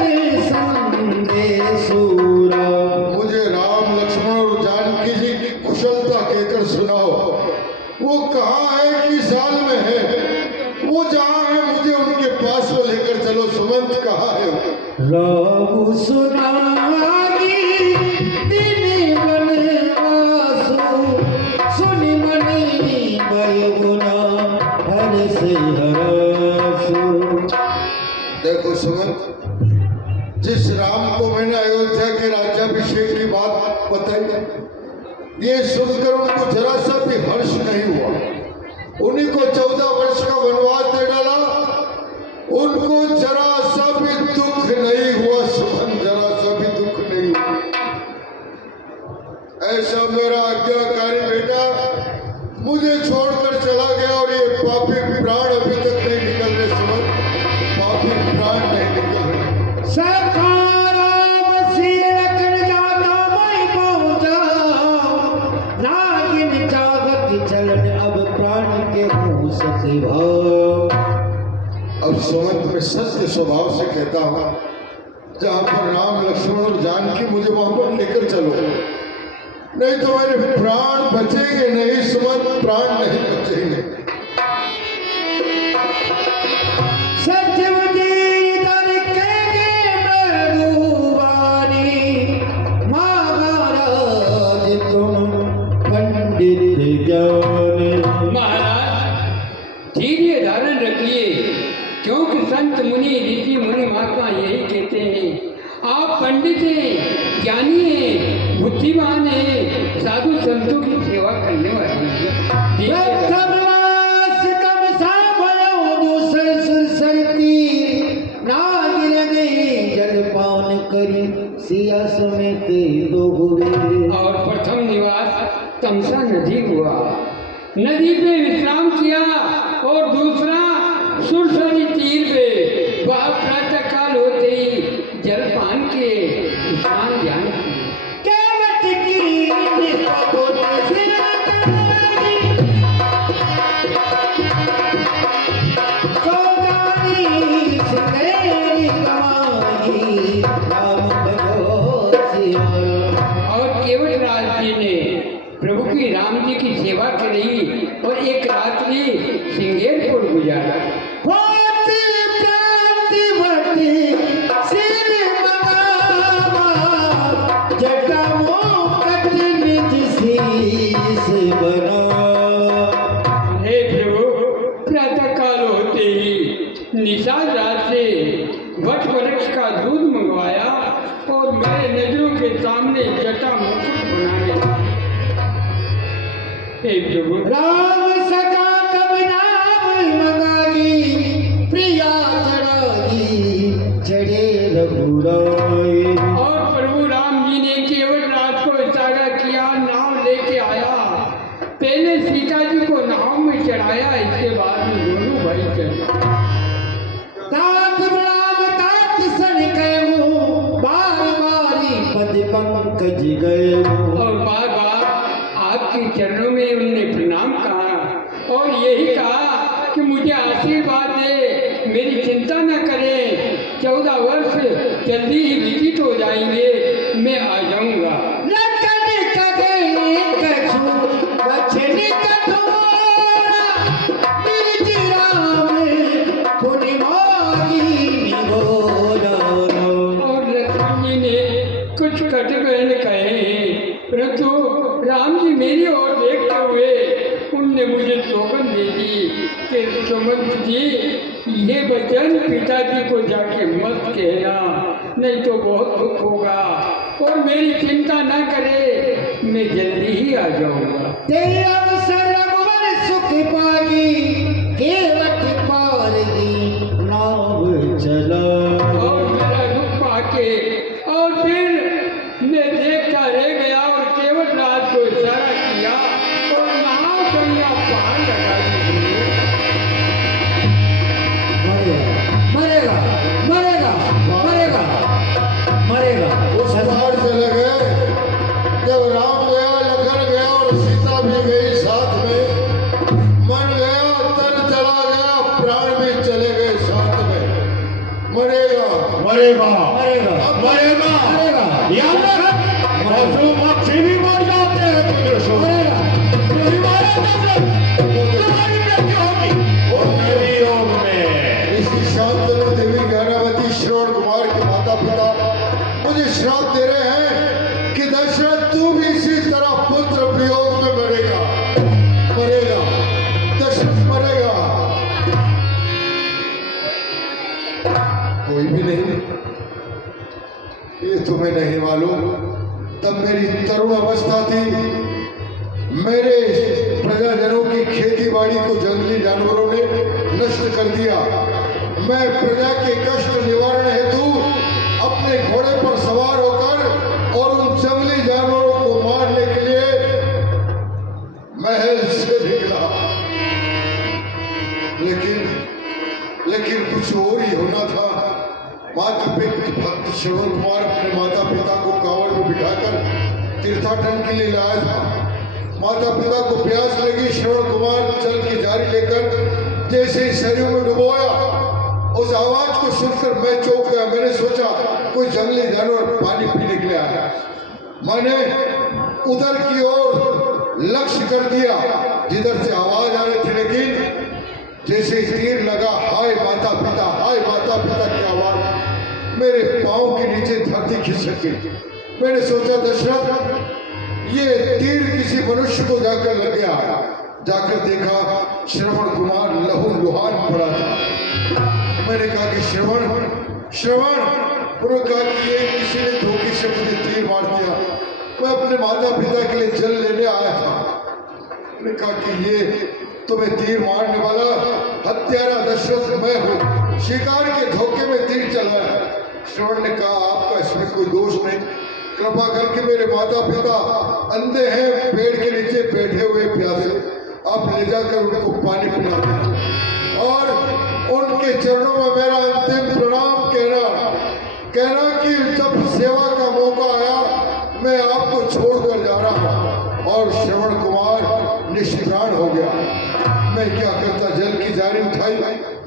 संदेशूरा। मुझे राम लक्ष्मण और जानकी जी की कुशलता कहकर सुनाओ। वो कहाँ है, किस हाल में है? वो जहाँ है मुझे उनके पास में लेकर चलो। सुमंत कहाँ है? राहु सुनागी दिन वनवासु सुनि मनि भय गुना हर से हरासु। देखो सुमंत, जिस राम को मैंने अयोध्या के राज्याभिषेक की बात बताई, ये सुनकर उनको जरा सा भी हर्ष नहीं हुआ। उन्हीं को 14 वर्ष का वनवास दे डाला, उनको जरा सा भी दुख नहीं हुआ। सुमन, जरा सा भी दुख नहीं हुआ। ऐसा मेरा आज्ञाकारी बेटा मुझे छोड़कर चला गया और ये पापी प्राण अभी तक नहीं निकल रहे। सुमन, पापी प्राण नहीं निकल रहे। सखा राम सिर लखन जाता मैं पहुंचा नागिन चावत चलन अब प्राण के मुंह सती भाव। अब सुमंत मैं सत्य स्वभाव से कहता हूँ, जहाँ पर राम लक्ष्मण और जानकी मुझे वहां पर लेकर चलो, नहीं तो मेरे प्राण बचेंगे नहीं। सुमंत, प्राण नहीं बचेंगे। सचिव जी दर के मृदुवानी महाराज तुम पंडित ज्ञानी। महाराज धैर्य धारण रखिए, क्योंकि संत मुनि ऋषि मुनि महात्मा यही कहते हैं, आप पंडित हैं, ज्ञानी हैं, बुद्धिमान हैं, साधु संतों की सेवा करने वाले हैं। सर्वास कब सांभलो दूसर सुरसरती नागिन ने जलपान करी सिया समेत दो हुए। और प्रथम निवास तमसा नदी हुआ, नदी पे विश्राम किया और दूसरा सुरसरी तीर पे वह प्रातः काल होते ही जलपान के स्नान ध्यान किए। और केवट राज जी ने प्रभु की राम जी की सेवा करी और एक रात्रि सिंगेरपुर गुजारा। हे प्रभु, प्रातः काल होते ही निषाद रात से वट वृक्ष का दूध मंगवाया और मेरे नजरों के सामने जटा मुकुट बनाने। हे प्रभु, राम सका कब नाम मंगागी प्रिया चढ़ागी चढ़े रघुराई। और प्रभु राम जी ने केवल रात को इशारा किया, नाव लेके आया। पहले सीता जी को नाव में चढ़ाया, इसके बाद में दोनों भाई चढ़े। तात राम तात सन कहूँ बार बारी पद पंकज गए। और बार बार आपके चरणों में उनने प्रणाम कहा और यही कहा कि मुझे आशीर्वाद दे, मेरी चिंता न करें, 14 वर्ष जल्दी ही व्यतीत हो जाएंगे, मैं आ जाऊंगा। और लक्ष्मण जी ने कुछ कटुकरण कहे, परंतु राम जी मेरी ओर देखते हुए उनने मुझे सौगंध दे दी कि सुमंत जी, ये वचन पिताजी को जाके मत कहना, नहीं तो बहुत दुख होगा, और मेरी चिंता न करे, मैं जल्दी ही आ जाऊंगा। तेरे अवसर रघुवर सुख पागी केवट पारगी नाव चला। और मेरा दुख पाके और फिर मैं देखता रह गया और केवट राज को इशारा किया और नाव गंगा पार लगा दी। मरेगा मरेगा मरेगा मरेगा। उस पार चले गए। जब राम गया, लखन गया और सीता भी गई साथ में। मन गया, तन चला गया, प्राण भी चले गए साथ में। मरेगा मरेगा मरेगा मरेगा मरेगा याद रख, पशु पक्षी भी मर जाते हैं तुझे सो। मरेगा। तुम्हारी मारा तुम्हारी मृत्यु होगी और मेरी योग में। इसी शांतनु देवी ज्ञानावती श्रवण कुमार के माता पिता मुझे श्राप दे रहे हैं कि दशरथ तू भी इसी तरह पुत्र वियोग में मरेगा। मरेगा, दशरथ मरेगा। कोई भी नहीं, ये तुम्हें नहीं मालूम। तब मेरी तरुण अवस्था थी। मेरे प्रजाजनों की खेती बाड़ी को जंगली जानवरों ने नष्ट कर दिया। मैं प्रजा के कष्ट निवारण हेतु अपने घोड़े पर सवार होकर और उन जंगली जानवरों को मारने के लिए महल से निकला। लेकिन कुछ और ही होना था। माता पिता भक्त श्रवण कुमार अपने माता पिता को कांवड़ में बिठाकर तीर्थाटन के लिए लाया था। माता पिता को प्यास लगी। श्रवण कुमार चल की जारी लेकर जैसे ही सरयू में डुबोया, उस आवाज को सुनकर मैं चौंक गया। मैंने सोचा कोई जंगली जानवर पानी पीने के लिए आया। मैंने उधर की ओर लक्ष्य कर दिया जिधर से आवाज आ रही थी, लेकिन जैसे तीर लगा, हाय माता पिता की आवाज मेरे पांव के नीचे धरती खिसक गई। मैंने सोचा दशरथ ये तीर किसी मनुष्य को जाकर लग गया। जाकर देखा श्रवण कुमार लहू लुहान पड़ा था। मैंने कहा कि श्रवण, उन्होंने कहा कि ये किसी ने धोखे से मुझे तीर मार दिया। मैं अपने माता पिता के लिए जल लेने आया था। मैंने कहा कि ये तुम्हें तीर मारने वाला हत्यारा दशरथ मैं हूँ। शिकार के धोखे में तीर चलाया। श्रवण ने कहा आपका इसमें कोई दोष नहीं, कृपा करके मेरे माता पिता अंधे हैं, पेड़ के नीचे बैठे हुए प्यासे, आप ले जाकर उनको पानी पिला देना और उनके चरणों में मेरा अंतिम प्रणाम कहना कि जब सेवा का मौका आया मैं आपको छोड़कर जा रहा हूँ। और श्रवण कुमार निष्प्राण हो गया। मैं क्या करता, जल की जारी उठाई,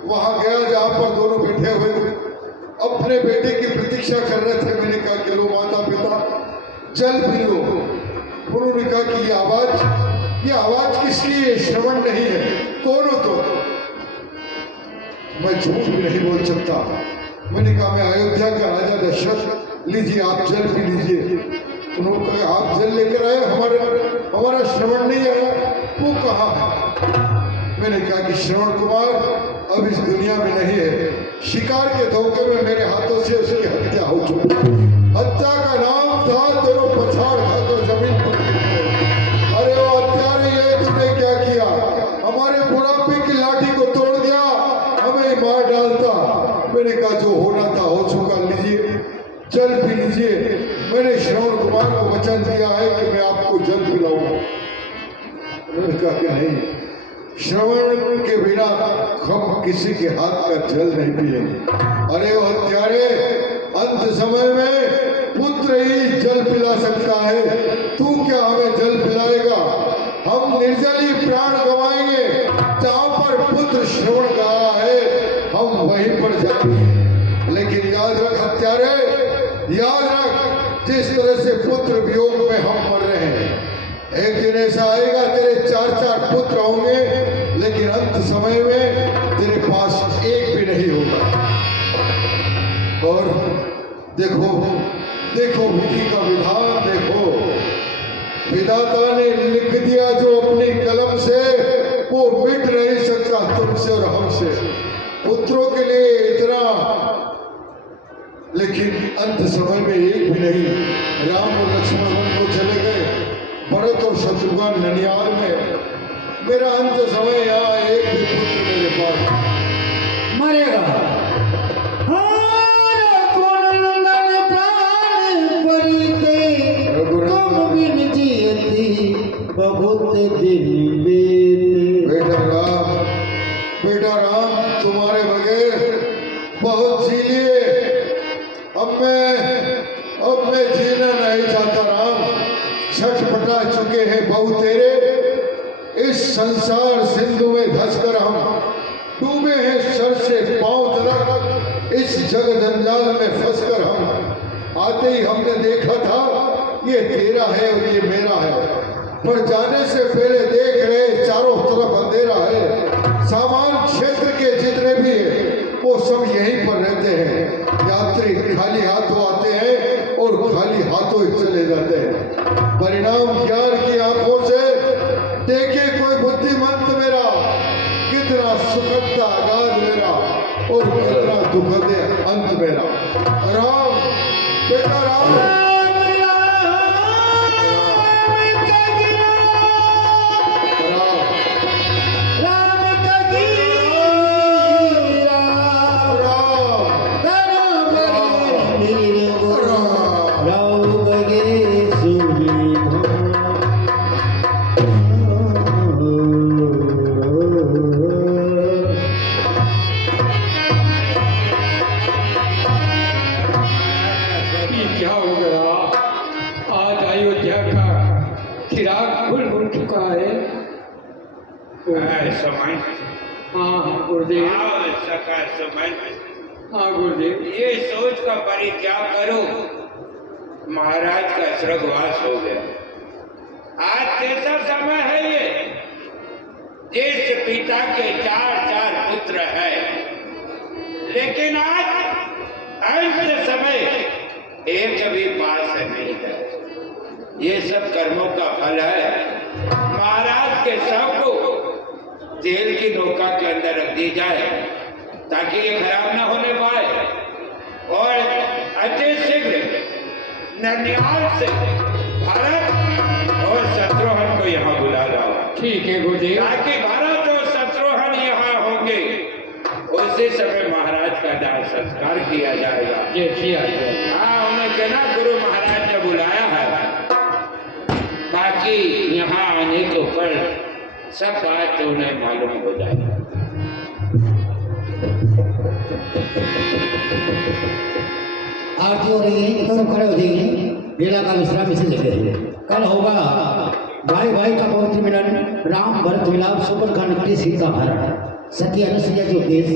वहां गया जहां पर दोनों बैठे हुए अपने बेटे की प्रतीक्षा कर रहे थे। मैंने कहा कि लो माता पिता जल पी लो। उन्होंने कहा कि ये आवाज किसकी है? श्रवण नहीं है, कौन हो तो? मैं झूठ भी नहीं बोल सकता। मैंने कहा मैं अयोध्या का राजा दशरथ, लीजिए आप जल पी लीजिए। उन्होंने कहा आप जल लेकर आए, हमारा श्रवण नहीं आया। वो कहा? मैंने कहा कि श्रवण कुमार अब इस दुनिया में नहीं है। शिकार के धोखे में मेरे हाथों से उसकी हत्या हो चुकी। हत्या का नाम था दोनों पछाड़ खाकर जमीन पर गिरे। अरे वो हत्यारे, ये तुमने क्या किया? हमारे बुढ़ापे की लाठी को तोड़ दिया, हमें मार डालता। मैंने कहा जो होना था हो चुका, लीजिए जल पी लीजिए। मैंने श्रवण कुमार को वचन दिया है कि मैं आपको जल पिलाऊंगा। उन्होंने कहा कि नहीं, श्रवण के बिना हम किसी के हाथ का जल नहीं पिएंगे। अरे वो हत्यारे, अंत समय में पुत्र ही जल पिला सकता है, तू क्या हमें जल पिलाएगा? हम निर्जली प्राण गंवाएंगे। जहां पर पुत्र श्रवण गया है हम वहीं पर जाएंगे। लेकिन याद रख हत्यारे, याद रख, जिस तरह से पुत्र वियोग में हम मर रहे हैं, एक दिन ऐसा आएगा तेरे 4 पुत्र होंगे, लेकिन अंत समय में तेरे पास एक भी नहीं होगा। और देखो विधि का विधान देखो। विधाता ने लिख दिया जो अपनी कलम से, वो मिट नहीं सकता तुमसे और हमसे। पुत्रों के लिए इतना, लेकिन अंत समय में एक भी नहीं। राम और लक्ष्मण वन को चले गए, भरत और शत्रुघ्न ननियाल में। मेरा अंत समय यहाँ एक भी पुत्र मेरे पास मरेगा। बहुत दिन बेटा राम तुम्हारे बगैर बहुत जी लिए। अब मैं जीना नहीं चाहता राम। छटपटा चुके हैं बहु तेरे, इस संसार सिंधु में धंसकर हम डूबे हैं सर से पांव तक। इस जग जंजाल में फंसकर हम आते ही हमने देखा था ये तेरा है और ये मेरा है, पर जाने से पहले देख रहे चारों तरफ अंधेरा है। सामान क्षेत्र के जितने भी हैं वो सब यहीं पर रहते हैं। यात्री खाली हाथों आते हैं और खाली हाथों ही चले जाते हैं। परिणाम ज्ञान की आंखों से देखे कोई बुद्धिमंत मेरा, कितना सुखद था आगाज मेरा और कितना दुखद अंत मेरा। राम बेटा राम, क्या हो गया? आज अयोध्या का चिराग भूल चुका है। समय हाँ गुरुदेव। समय हाँ गुरुदेव। ये सोच का परित्याग करो, महाराज का स्वर्गवास हो गया। आज कैसा समय है ये? जिस पिता के 4 पुत्र है, लेकिन आज अंत समय एक भी पास नहीं है। ये सब कर्मों का फल है। महाराज के शव को जेल की नौका के अंदर रख दी जाए ताकि ये खराब ना होने पाए, और अति शीघ्र ननिहाल से भारत और शत्रुघ्न को यहाँ बुला लाओ। ठीक है गुरुदेव। ताकि भारत और शत्रुघ्न यहाँ होंगे, उसी समय महाराज का दाह संस्कार किया जाएगा। ये किया जाएगा। हाँ, उन्हें कहना गुरु महाराज ने बुलाया है। बाकी यहाँ आने को पर सब बात तो उन्हें मालूम हो जाएगी। आरती हो रही है, सब खड़े हो जाइए। मेला का विश्राम इसे लगे हुए। कल होगा भाई भाई का पवित्र मिलन, राम भरत मिलाप, सुपरखंड की सीता हरण, सती अनुसुईया जो केस